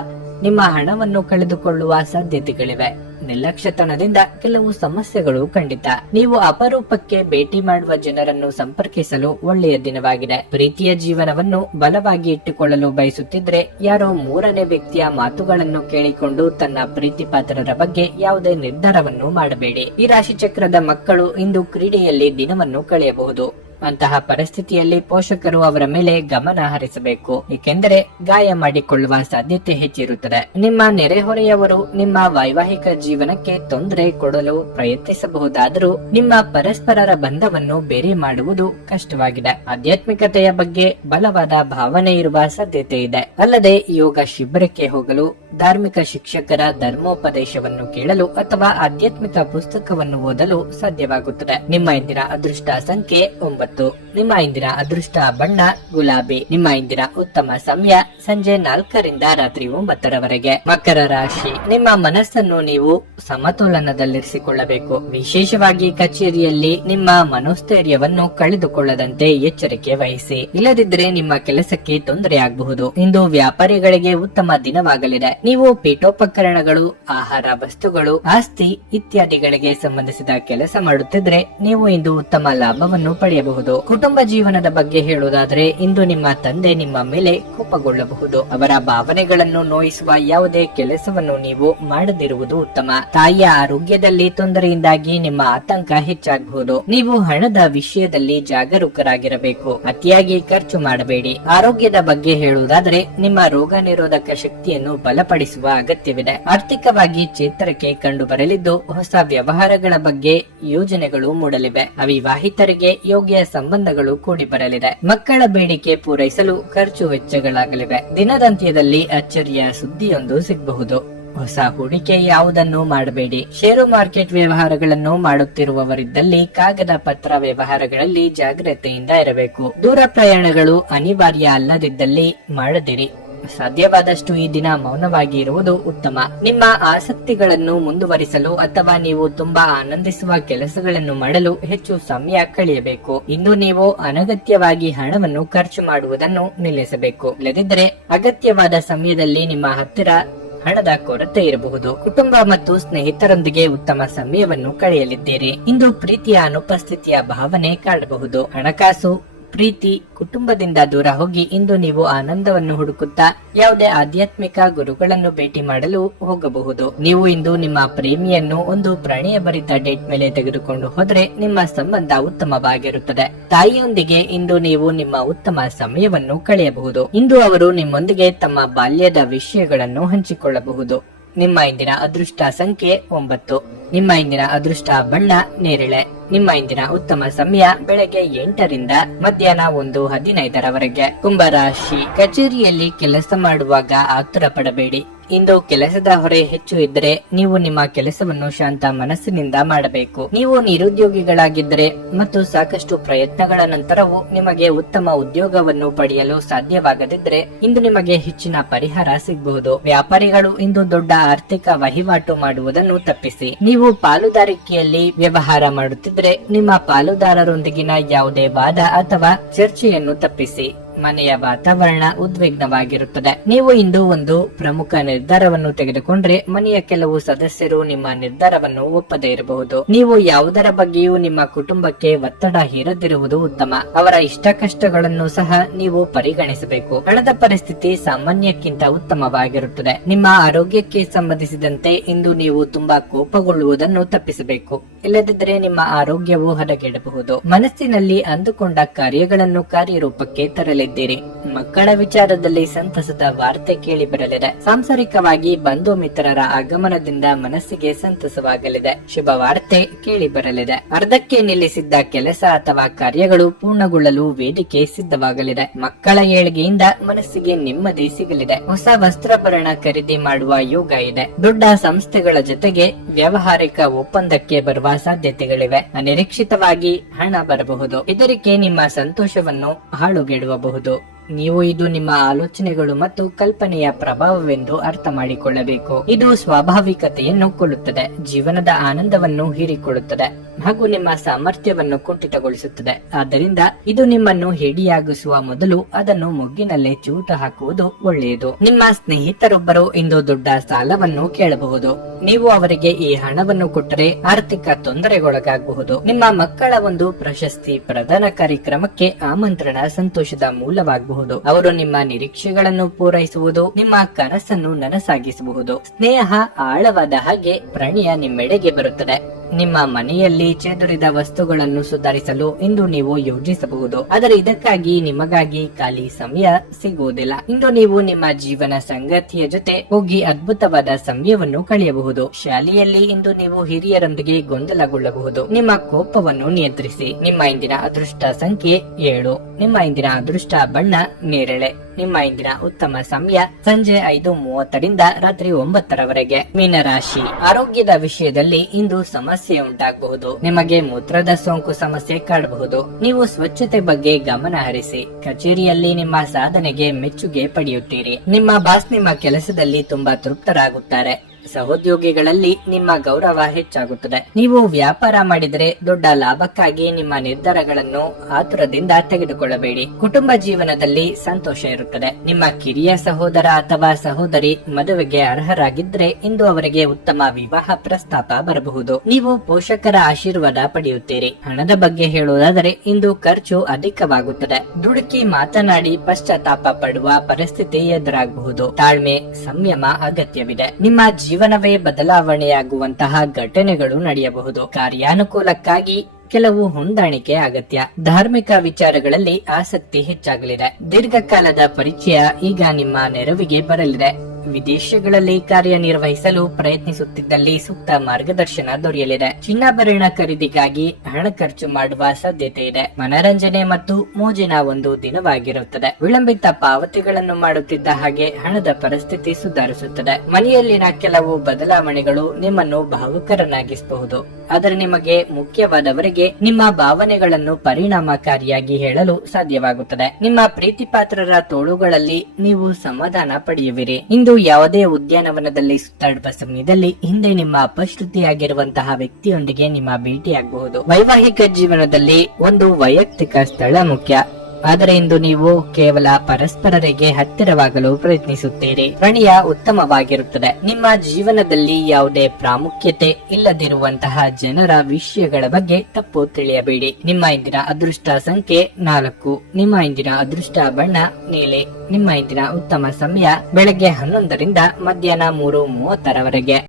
ನಿಮ್ಮ ಹಣವನ್ನು ಕಳೆದುಕೊಳ್ಳುವ ಸಾಧ್ಯತೆಗಳಿವೆ. ನಿರ್ಲಕ್ಷ್ಯತನದಿಂದ ಕೆಲವು ಸಮಸ್ಯೆಗಳು ಖಂಡಿತ. ನೀವು ಅಪರೂಪಕ್ಕೆ ಭೇಟಿ ಮಾಡುವ ಜನರನ್ನು ಸಂಪರ್ಕಿಸಲು ಒಳ್ಳೆಯ ದಿನವಾಗಿದೆ. ಪ್ರೀತಿಯ ಜೀವನವನ್ನು ಬಲವಾಗಿ ಇಟ್ಟುಕೊಳ್ಳಲು ಬಯಸುತ್ತಿದ್ರೆ ಯಾರೋ ಮೂರನೇ ವ್ಯಕ್ತಿಯ ಮಾತುಗಳನ್ನು ಕೇಳಿಕೊಂಡು ತನ್ನ ಪ್ರೀತಿ ಪಾತ್ರರ ಬಗ್ಗೆ ಯಾವುದೇ ನಿರ್ಧಾರವನ್ನು ಮಾಡಬೇಡಿ. ಈ ರಾಶಿ ಚಕ್ರದ ಮಕ್ಕಳು ಇಂದು ಕ್ರೀಡೆಯಲ್ಲಿ ದಿನವನ್ನು ಕಳೆಯಬಹುದು. ಅಂತಹ ಪರಿಸ್ಥಿತಿಯಲ್ಲಿ ಪೋಷಕರು ಅವರ ಮೇಲೆ ಗಮನ ಹರಿಸಬೇಕು, ಏಕೆಂದರೆ ಗಾಯ ಮಾಡಿಕೊಳ್ಳುವ ಸಾಧ್ಯತೆ ಹೆಚ್ಚಿರುತ್ತದೆ. ನಿಮ್ಮ ನೆರೆಹೊರೆಯವರು ನಿಮ್ಮ ವೈವಾಹಿಕ ಜೀವನಕ್ಕೆ ತೊಂದರೆ ಕೊಡಲು ಪ್ರಯತ್ನಿಸಬಹುದಾದರೂ ನಿಮ್ಮ ಪರಸ್ಪರರ ಬಂಧವನ್ನು ಬೇರೆ ಮಾಡುವುದು ಕಷ್ಟವಾಗಿದೆ. ಆಧ್ಯಾತ್ಮಿಕತೆಯ ಬಗ್ಗೆ ಬಲವಾದ ಭಾವನೆ ಇರುವ ಸಾಧ್ಯತೆ ಇದೆ. ಅಲ್ಲದೆ ಯೋಗ ಶಿಬಿರಕ್ಕೆ ಹೋಗಲು, ಧಾರ್ಮಿಕ ಶಿಕ್ಷಕರ ಧರ್ಮೋಪದೇಶವನ್ನು ಕೇಳಲು ಅಥವಾ ಆಧ್ಯಾತ್ಮಿಕ ಪುಸ್ತಕವನ್ನು ಓದಲು ಸಾಧ್ಯವಾಗುತ್ತದೆ. ನಿಮ್ಮ ಇಂದಿನ ಅದೃಷ್ಟ ಸಂಖ್ಯೆ 9. ನಿಮ್ಮ ಇಂದಿನ ಅದೃಷ್ಟ ಬಣ್ಣ ಗುಲಾಬಿ. ನಿಮ್ಮ ಇಂದಿನ ಉತ್ತಮ ಸಮಯ ಸಂಜೆ 4ರಿಂದ ರಾತ್ರಿ 9ರವರೆಗೆ. ಮಕರ ರಾಶಿ, ನಿಮ್ಮ ಮನಸ್ಸನ್ನು ನೀವು ಸಮತೋಲನದಲ್ಲಿರಿಸಿಕೊಳ್ಳಬೇಕು. ವಿಶೇಷವಾಗಿ ಕಚೇರಿಯಲ್ಲಿ ನಿಮ್ಮ ಮನೋಸ್ಥೈರ್ಯವನ್ನು ಕಳೆದುಕೊಳ್ಳದಂತೆ ಎಚ್ಚರಿಕೆ ವಹಿಸಿ, ಇಲ್ಲದಿದ್ದರೆ ನಿಮ್ಮ ಕೆಲಸಕ್ಕೆ ತೊಂದರೆಯಾಗಬಹುದು. ಇಂದು ವ್ಯಾಪಾರಿಗಳಿಗೆ ಉತ್ತಮ ದಿನವಾಗಲಿದೆ. ನೀವು ಪೀಠೋಪಕರಣಗಳು, ಆಹಾರ ವಸ್ತುಗಳು, ಆಸ್ತಿ ಇತ್ಯಾದಿಗಳಿಗೆ ಸಂಬಂಧಿಸಿದ ಕೆಲಸ ಮಾಡುತ್ತಿದ್ರೆ ನೀವು ಇಂದು ಉತ್ತಮ ಲಾಭವನ್ನು ಪಡೆಯಬಹುದು. ಕುಟುಂಬ ಜೀವನದ ಬಗ್ಗೆ ಹೇಳುವುದಾದರೆ ಇಂದು ನಿಮ್ಮ ತಂದೆ ನಿಮ್ಮ ಮೇಲೆ ಕೋಪಗೊಳ್ಳಬಹುದು. ಅವರ ಭಾವನೆಗಳನ್ನು ನೋಯಿಸುವ ಯಾವುದೇ ಕೆಲಸವನ್ನು ನೀವು ಮಾಡದಿರುವುದು ಉತ್ತಮ. ತಾಯಿಯ ಆರೋಗ್ಯದಲ್ಲಿ ತೊಂದರೆಯಿಂದಾಗಿ ನಿಮ್ಮ ಆತಂಕ ಹೆಚ್ಚಾಗಬಹುದು. ನೀವು ಹಣದ ವಿಷಯದಲ್ಲಿ ಜಾಗರೂಕರಾಗಿರಬೇಕು. ಅತಿಯಾಗಿ ಖರ್ಚು ಮಾಡಬೇಡಿ. ಆರೋಗ್ಯದ ಬಗ್ಗೆ ಹೇಳುವುದಾದರೆ ನಿಮ್ಮ ರೋಗ ನಿರೋಧಕ ಶಕ್ತಿಯನ್ನು ಬಲಪಡಿಸುವ ಅಗತ್ಯವಿದೆ. ಆರ್ಥಿಕವಾಗಿ ಚೇತರಿಕೆ ಕಂಡು ಬರಲಿದ್ದು ಹೊಸ ವ್ಯವಹಾರಗಳ ಬಗ್ಗೆ ಯೋಜನೆಗಳು ಮೂಡಲಿವೆ. ಅವಿವಾಹಿತರಿಗೆ ಯೋಗ್ಯ ಸಂಬಂಧಗಳು ಕೂಡಿ ಬರಲಿದೆ. ಮಕ್ಕಳ ಬೇಡಿಕೆ ಪೂರೈಸಲು ಖರ್ಚು ವೆಚ್ಚಗಳಾಗಲಿವೆ. ದಿನದಂತ್ಯದಲ್ಲಿ ಅಚ್ಚರಿಯ ಸುದ್ದಿಯೊಂದು ಸಿಗಬಹುದು. ಹೊಸ ಹೂಡಿಕೆ ಯಾವುದನ್ನು ಮಾಡಬೇಡಿ. ಷೇರು ಮಾರ್ಕೆಟ್ ವ್ಯವಹಾರಗಳನ್ನು ಮಾಡುತ್ತಿರುವವರಿದ್ದಲ್ಲಿ ಕಾಗದ ಪತ್ರ ವ್ಯವಹಾರಗಳಲ್ಲಿ ಜಾಗ್ರತೆಯಿಂದ ಇರಬೇಕು. ದೂರ ಪ್ರಯಾಣಗಳು ಅನಿವಾರ್ಯ ಅಲ್ಲದಿದ್ದಲ್ಲಿ ಮಾಡದಿರಿ. ಸಾಧ್ಯವಾದಷ್ಟು ಈ ದಿನ ಮೌನವಾಗಿ ಇರುವುದು ಉತ್ತಮ. ನಿಮ್ಮ ಆಸಕ್ತಿಗಳನ್ನು ಮುಂದುವರಿಸಲು ಅಥವಾ ನೀವು ತುಂಬಾ ಆನಂದಿಸುವ ಕೆಲಸಗಳನ್ನು ಮಾಡಲು ಹೆಚ್ಚು ಸಮಯ ಕಳೆಯಬೇಕು. ಇಂದು ನೀವು ಅನಗತ್ಯವಾಗಿ ಹಣವನ್ನು ಖರ್ಚು ಮಾಡುವುದನ್ನು ನಿಲ್ಲಿಸಬೇಕು. ಇಲ್ಲದಿದ್ದರೆ ಅಗತ್ಯವಾದ ಸಮಯದಲ್ಲಿ ನಿಮ್ಮ ಹತ್ತಿರ ಹಣದ ಕೊರತೆ ಇರಬಹುದು. ಕುಟುಂಬ ಮತ್ತು ಸ್ನೇಹಿತರೊಂದಿಗೆ ಉತ್ತಮ ಸಮಯವನ್ನು ಕಳೆಯಲಿದ್ದೀರಿ. ಇಂದು ಪ್ರೀತಿಯ ಅನುಪಸ್ಥಿತಿಯ ಭಾವನೆ ಕಾಡಬಹುದು. ಹಣಕಾಸು, ಪ್ರೀತಿ, ಕುಟುಂಬದಿಂದ ದೂರ ಹೋಗಿ ಇಂದು ನೀವು ಆನಂದವನ್ನು ಹುಡುಕುತ್ತಾ ಯಾವುದೇ ಆಧ್ಯಾತ್ಮಿಕ ಗುರುಗಳನ್ನು ಭೇಟಿ ಮಾಡಲು ಹೋಗಬಹುದು. ನೀವು ಇಂದು ನಿಮ್ಮ ಪ್ರೇಮಿಯನ್ನು ಒಂದು ಪ್ರಣಯ ಭರಿತ ಡೇಟ್ ಮೇಲೆ ತೆಗೆದುಕೊಂಡು ಹೋದರೆ ನಿಮ್ಮ ಸಂಬಂಧ ಉತ್ತಮವಾಗಿರುತ್ತದೆ. ತಾಯಿಯೊಂದಿಗೆ ಇಂದು ನೀವು ನಿಮ್ಮ ಉತ್ತಮ ಸಮಯವನ್ನು ಕಳೆಯಬಹುದು. ಇಂದು ಅವರು ನಿಮ್ಮೊಂದಿಗೆ ತಮ್ಮ ಬಾಲ್ಯದ ವಿಷಯಗಳನ್ನು ಹಂಚಿಕೊಳ್ಳಬಹುದು. ನಿಮ್ಮ ಇಂದಿನ ಅದೃಷ್ಟ ಸಂಖ್ಯೆ 9. ನಿಮ್ಮ ಇಂದಿನ ಅದೃಷ್ಟ ಬಣ್ಣ ನೇರಳೆ. ನಿಮ್ಮ ಇಂದಿನ ಉತ್ತಮ ಸಮಯ ಬೆಳಗ್ಗೆ 8ರಿಂದ ಮಧ್ಯಾಹ್ನ 1:15ರವರೆಗೆ. ಕುಂಭರಾಶಿ, ಕಚೇರಿಯಲ್ಲಿ ಕೆಲಸ ಮಾಡುವಾಗ ಆತುರ ಪಡಬೇಡಿ. ಇಂದು ಕೆಲಸದ ಹೊರೆ ಹೆಚ್ಚು ಇದ್ದರೆ ನೀವು ನಿಮ್ಮ ಕೆಲಸವನ್ನು ಶಾಂತ ಮನಸ್ಸಿನಿಂದ ಮಾಡಬೇಕು. ನೀವು ನಿರುದ್ಯೋಗಿಗಳಾಗಿದ್ದರೆ ಮತ್ತು ಸಾಕಷ್ಟು ಪ್ರಯತ್ನಗಳ ನಂತರವೂ ನಿಮಗೆ ಉತ್ತಮ ಉದ್ಯೋಗವನ್ನು ಪಡೆಯಲು ಸಾಧ್ಯವಾಗದಿದ್ದರೆ ಇಂದು ನಿಮಗೆ ಹೆಚ್ಚಿನ ಪರಿಹಾರ ಸಿಗಬಹುದು. ವ್ಯಾಪಾರಿಗಳು ಇಂದು ದೊಡ್ಡ ಆರ್ಥಿಕ ವಹಿವಾಟು ಮಾಡುವುದನ್ನು ತಪ್ಪಿಸಿ. ನೀವು ಪಾಲುದಾರಿಕೆಯಲ್ಲಿ ವ್ಯವಹಾರ ಮಾಡುತ್ತಿದ್ದರೆ ನಿಮ್ಮ ಪಾಲುದಾರರೊಂದಿಗಿನ ಯಾವುದೇ ವಾದ ಅಥವಾ ಚರ್ಚೆಯನ್ನು ತಪ್ಪಿಸಿ. ಮನೆಯ ವಾತಾವರಣ ಉದ್ವಿಗ್ನವಾಗಿರುತ್ತದೆ. ನೀವು ಇಂದು ಒಂದು ಪ್ರಮುಖ ನಿರ್ಧಾರವನ್ನು ತೆಗೆದುಕೊಂಡ್ರೆ ಮನೆಯ ಕೆಲವು ಸದಸ್ಯರು ನಿಮ್ಮ ನಿರ್ಧಾರವನ್ನು ಒಪ್ಪದೇ ಇರಬಹುದು. ನೀವು ಯಾವುದರ ಬಗ್ಗೆಯೂ ನಿಮ್ಮ ಕುಟುಂಬಕ್ಕೆ ಒತ್ತಡ ಹೇರದಿರುವುದು ಉತ್ತಮ. ಅವರ ಇಷ್ಟ ಕಷ್ಟಗಳನ್ನು ಸಹ ನೀವು ಪರಿಗಣಿಸಬೇಕು. ಹಣದ ಪರಿಸ್ಥಿತಿ ಸಾಮಾನ್ಯಕ್ಕಿಂತ ಉತ್ತಮವಾಗಿರುತ್ತದೆ. ನಿಮ್ಮ ಆರೋಗ್ಯಕ್ಕೆ ಸಂಬಂಧಿಸಿದಂತೆ ಇಂದು ನೀವು ತುಂಬಾ ಕೋಪಗೊಳ್ಳುವುದನ್ನು ತಪ್ಪಿಸಬೇಕು. ಇಲ್ಲದಿದ್ದರೆ ನಿಮ್ಮ ಆರೋಗ್ಯವು ಹದಗೆಡಬಹುದು. ಮನಸ್ಸಿನಲ್ಲಿ ಅಂದುಕೊಂಡ ಕಾರ್ಯಗಳನ್ನು ಕಾರ್ಯರೂಪಕ್ಕೆ ತರಲಿದ್ದೀರಿ. ಮಕ್ಕಳ ವಿಚಾರದಲ್ಲಿ ಸಂತಸದ ವಾರ್ತೆ ಕೇಳಿ ಬರಲಿದೆ. ಸಾಂಸಾರಿಕವಾಗಿ ಬಂಧು ಮಿತ್ರರ ಆಗಮನದಿಂದ ಮನಸ್ಸಿಗೆ ಸಂತಸವಾಗಲಿದೆ. ಶುಭ ವಾರ್ತೆ ಕೇಳಿ ಬರಲಿದೆ. ಅರ್ಧಕ್ಕೆ ನಿಲ್ಲಿಸಿದ್ದ ಕೆಲಸ ಅಥವಾ ಕಾರ್ಯಗಳು ಪೂರ್ಣಗೊಳ್ಳಲು ವೇದಿಕೆ ಸಿದ್ಧವಾಗಲಿದೆ. ಮಕ್ಕಳ ಏಳಿಗೆಯಿಂದ ಮನಸ್ಸಿಗೆ ನೆಮ್ಮದಿ ಸಿಗಲಿದೆ. ಹೊಸ ವಸ್ತ್ರಾಭರಣ ಖರೀದಿ ಮಾಡುವ ಯೋಗ ಇದೆ. ದೊಡ್ಡ ಸಂಸ್ಥೆಗಳ ಜೊತೆಗೆ ವ್ಯಾವಹಾರಿಕ ಒಪ್ಪಂದಕ್ಕೆ ಬರುವ ಸಾಧ್ಯತೆಗಳಿವೆ. ಅನಿರೀಕ್ಷಿತವಾಗಿ ಹಣ ಬರಬಹುದು. ಹೆದರಿಕೆ ನಿಮ್ಮ ಸಂತೋಷವನ್ನು ಹಾಳುಗೆಡುವಬಹುದು. ನೀವು ಇದು ನಿಮ್ಮ ಆಲೋಚನೆಗಳು ಮತ್ತು ಕಲ್ಪನೆಯ ಪ್ರಭಾವವೆಂದು ಅರ್ಥ ಮಾಡಿಕೊಳ್ಳಬೇಕು. ಇದು ಸ್ವಾಭಾವಿಕತೆಯನ್ನು ಕೊಲ್ಲುತ್ತದೆ, ಜೀವನದ ಆನಂದವನ್ನು ಹೀರಿಕೊಳ್ಳುತ್ತದೆ ಹಾಗೂ ನಿಮ್ಮ ಸಾಮರ್ಥ್ಯವನ್ನು ಕುಂಠಿತಗೊಳಿಸುತ್ತದೆ. ಆದ್ದರಿಂದ ಇದು ನಿಮ್ಮನ್ನು ಹೇಡಿಯಾಗಿಸುವ ಮೊದಲು ಅದನ್ನು ಮೊಗ್ಗಿನಲ್ಲೇ ಚೂಟ ಹಾಕುವುದು ಒಳ್ಳೆಯದು. ನಿಮ್ಮ ಸ್ನೇಹಿತರೊಬ್ಬರು ಇಂದು ದೊಡ್ಡ ಸಾಲವನ್ನು ಕೇಳಬಹುದು. ನೀವು ಅವರಿಗೆ ಈ ಹಣವನ್ನು ಕೊಟ್ಟರೆ ಆರ್ಥಿಕ ತೊಂದರೆಗೊಳಗಾಗಬಹುದು. ನಿಮ್ಮ ಮಕ್ಕಳ ಒಂದು ಪ್ರಶಸ್ತಿ ಪ್ರದಾನ ಕಾರ್ಯಕ್ರಮಕ್ಕೆ ಆಮಂತ್ರಣ ಸಂತೋಷದ ಮೂಲವಾಗಬಹುದು. ಅವರು ನಿಮ್ಮ ನಿರೀಕ್ಷೆಗಳನ್ನು ಪೂರೈಸುವುದು, ನಿಮ್ಮ ಕನಸನ್ನು ನನಸಾಗಿಸಬಹುದು. ಸ್ನೇಹ ಆಳವಾದ ಹಾಗೆ ಪ್ರಣಯ ನಿಮ್ಮೆಡೆಗೆ ಬರುತ್ತದೆ. ನಿಮ್ಮ ಮನೆಯಲ್ಲಿ ಚೆದುರಿದ ವಸ್ತುಗಳನ್ನು ಸುಧಾರಿಸಲು ಇಂದು ನೀವು ಯೋಜಿಸಬಹುದು. ಆದರೆ ಇದಕ್ಕಾಗಿ ನಿಮಗಾಗಿ ಖಾಲಿ ಸಮಯ ಸಿಗುವುದಿಲ್ಲ. ಇಂದು ನೀವು ನಿಮ್ಮ ಜೀವನ ಸಂಗಾತಿಯ ಜೊತೆ ಹೋಗಿ ಅದ್ಭುತವಾದ ಸಮಯವನ್ನು ಕಳೆಯಬಹುದು. ಶಾಲೆಯಲ್ಲಿ ಇಂದು ನೀವು ಹಿರಿಯರೊಂದಿಗೆ ಗೊಂದಲಗೊಳ್ಳಬಹುದು. ನಿಮ್ಮ ಕೋಪವನ್ನು ನಿಯಂತ್ರಿಸಿ. ನಿಮ್ಮ ಇಂದಿನ ಅದೃಷ್ಟ ಸಂಖ್ಯೆ 7. ನಿಮ್ಮ ಇಂದಿನ ಅದೃಷ್ಟ ಬಣ್ಣ ನೇರಳೆ. ನಿಮ್ಮ ಇಂದಿನ ಉತ್ತಮ ಸಮಯ ಸಂಜೆ 5:30 ರಾತ್ರಿ 9 ಮೀನರಾಶಿ. ಆರೋಗ್ಯದ ವಿಷಯದಲ್ಲಿ ಇಂದು ಸಮಸ್ಯೆ ಉಂಟಾಗಬಹುದು. ನಿಮಗೆ ಮೂತ್ರದ ಸೋಂಕು ಸಮಸ್ಯೆ ಕಾಡಬಹುದು. ನೀವು ಸ್ವಚ್ಛತೆ ಬಗ್ಗೆ ಗಮನ ಹರಿಸಿ. ಕಚೇರಿಯಲ್ಲಿ ನಿಮ್ಮ ಸಾಧನೆಗೆ ಮೆಚ್ಚುಗೆ ಪಡೆಯುತ್ತೀರಿ. ನಿಮ್ಮ ಬಾಸ್ ನಿಮ್ಮ ಕೆಲಸದಲ್ಲಿ ತುಂಬಾ ತೃಪ್ತರಾಗುತ್ತಾರೆ. ಸಹೋದ್ಯೋಗಿಗಳಲ್ಲಿ ನಿಮ್ಮ ಗೌರವ ಹೆಚ್ಚಾಗುತ್ತದೆ. ನೀವು ವ್ಯಾಪಾರ ಮಾಡಿದರೆ ದೊಡ್ಡ ಲಾಭಕ್ಕಾಗಿ ನಿಮ್ಮ ನಿರ್ಧಾರಗಳನ್ನು ಆತುರದಿಂದ ತೆಗೆದುಕೊಳ್ಳಬೇಡಿ. ಕುಟುಂಬ ಜೀವನದಲ್ಲಿ ಸಂತೋಷ ಇರುತ್ತದೆ. ನಿಮ್ಮ ಕಿರಿಯ ಸಹೋದರ ಅಥವಾ ಸಹೋದರಿ ಮದುವೆಗೆ ಅರ್ಹರಾಗಿದ್ರೆ ಇಂದು ಅವರಿಗೆ ಉತ್ತಮ ವಿವಾಹ ಪ್ರಸ್ತಾಪ ಬರಬಹುದು. ನೀವು ಪೋಷಕರ ಆಶೀರ್ವಾದ ಪಡೆಯುತ್ತೀರಿ. ಹಣದ ಬಗ್ಗೆ ಹೇಳುವುದಾದರೆ ಇಂದು ಖರ್ಚು ಅಧಿಕವಾಗುತ್ತದೆ. ದುಡುಕಿ ಮಾತನಾಡಿ ಪಶ್ಚಾತ್ತಾಪ ಪಡುವ ಪರಿಸ್ಥಿತಿ ಎದುರಾಗಬಹುದು. ತಾಳ್ಮೆ ಸಂಯಮ ಅಗತ್ಯವಿದೆ. ನಿಮ್ಮ ಜೀವನವೇ ಬದಲಾವಣೆಯಾಗುವಂತಹ ಘಟನೆಗಳು ನಡೆಯಬಹುದು. ಕಾರ್ಯಾನುಕೂಲಕ್ಕಾಗಿ ಕೆಲವು ಹೊಂದಾಣಿಕೆ ಅಗತ್ಯ. ಧಾರ್ಮಿಕ ವಿಚಾರಗಳಲ್ಲಿ ಆಸಕ್ತಿ ಹೆಚ್ಚಾಗಲಿದೆ. ದೀರ್ಘಕಾಲದ ಪರಿಚಯ ಈಗ ನಿಮ್ಮ ನೆರವಿಗೆ ಬರಲಿದೆ. ವಿದೇಶಗಳಲ್ಲಿ ಕಾರ್ಯನಿರ್ವಹಿಸಲು ಪ್ರಯತ್ನಿಸುತ್ತಿದ್ದಲ್ಲಿ ಸೂಕ್ತ ಮಾರ್ಗದರ್ಶನ ದೊರೆಯಲಿದೆ. ಚಿನ್ನಾಭರಣ ಖರೀದಿಗಾಗಿ ಹಣ ಖರ್ಚು ಮಾಡುವ ಸಾಧ್ಯತೆ ಇದೆ. ಮನರಂಜನೆ ಮತ್ತು ಮೋಜಿನ ಒಂದು ದಿನವಾಗಿರುತ್ತದೆ. ವಿಳಂಬಿತ ಪಾವತಿಗಳನ್ನು ಮಾಡುತ್ತಿದ್ದ ಹಾಗೆ ಹಣದ ಪರಿಸ್ಥಿತಿ ಸುಧಾರಿಸುತ್ತದೆ. ಮನೆಯಲ್ಲಿನ ಕೆಲವು ಬದಲಾವಣೆಗಳು ನಿಮ್ಮನ್ನು ಭಾವುಕರನ್ನಾಗಿಸಬಹುದು. ಆದರೆ ನಿಮಗೆ ಮುಖ್ಯವಾದವರಿಗೆ ನಿಮ್ಮ ಭಾವನೆಗಳನ್ನು ಪರಿಣಾಮಕಾರಿಯಾಗಿ ಹೇಳಲು ಸಾಧ್ಯವಾಗುತ್ತದೆ. ನಿಮ್ಮ ಪ್ರೀತಿ ಪಾತ್ರರ ತೋಳುಗಳಲ್ಲಿ ನೀವು ಸಮಾಧಾನ ಪಡೆಯುವಿರಿ. ಇಂದು ಯಾವುದೇ ಉದ್ಯಾನವನದಲ್ಲಿ ಸುತ್ತಾಡುವ ಸಮಯದಲ್ಲಿ ಹಿಂದೆ ನಿಮ್ಮ ಅಪಶ್ರುತಿಯಾಗಿರುವಂತಹ ವ್ಯಕ್ತಿಯೊಂದಿಗೆ ನಿಮ್ಮ ಭೇಟಿಯಾಗಬಹುದು. ವೈವಾಹಿಕ ಜೀವನದಲ್ಲಿ ಒಂದು ವೈಯಕ್ತಿಕ ಸ್ಥಳ ಮುಖ್ಯ. ಆದರೆ ಇಂದು ನೀವು ಕೇವಲ ಪರಸ್ಪರರಿಗೆ ಹತ್ತಿರವಾಗಲು ಪ್ರಯತ್ನಿಸುತ್ತೀರಿ. ಪ್ರಣಯ ಉತ್ತಮವಾಗಿರುತ್ತದೆ. ನಿಮ್ಮ ಜೀವನದಲ್ಲಿ ಯಾವುದೇ ಪ್ರಾಮುಖ್ಯತೆ ಇಲ್ಲದಿರುವಂತಹ ಜನರ ವಿಷಯಗಳ ಬಗ್ಗೆ ತಪ್ಪು ತಿಳಿಯಬೇಡಿ. ನಿಮ್ಮ ಇಂದಿನ ಅದೃಷ್ಟ ಸಂಖ್ಯೆ 4. ನಿಮ್ಮ ಇಂದಿನ ಅದೃಷ್ಟ ಬಣ್ಣ ನೀಲಿ. ನಿಮ್ಮ ಇಂದಿನ ಉತ್ತಮ ಸಮಯ ಬೆಳಗ್ಗೆ 11 ಮಧ್ಯಾಹ್ನ 3:30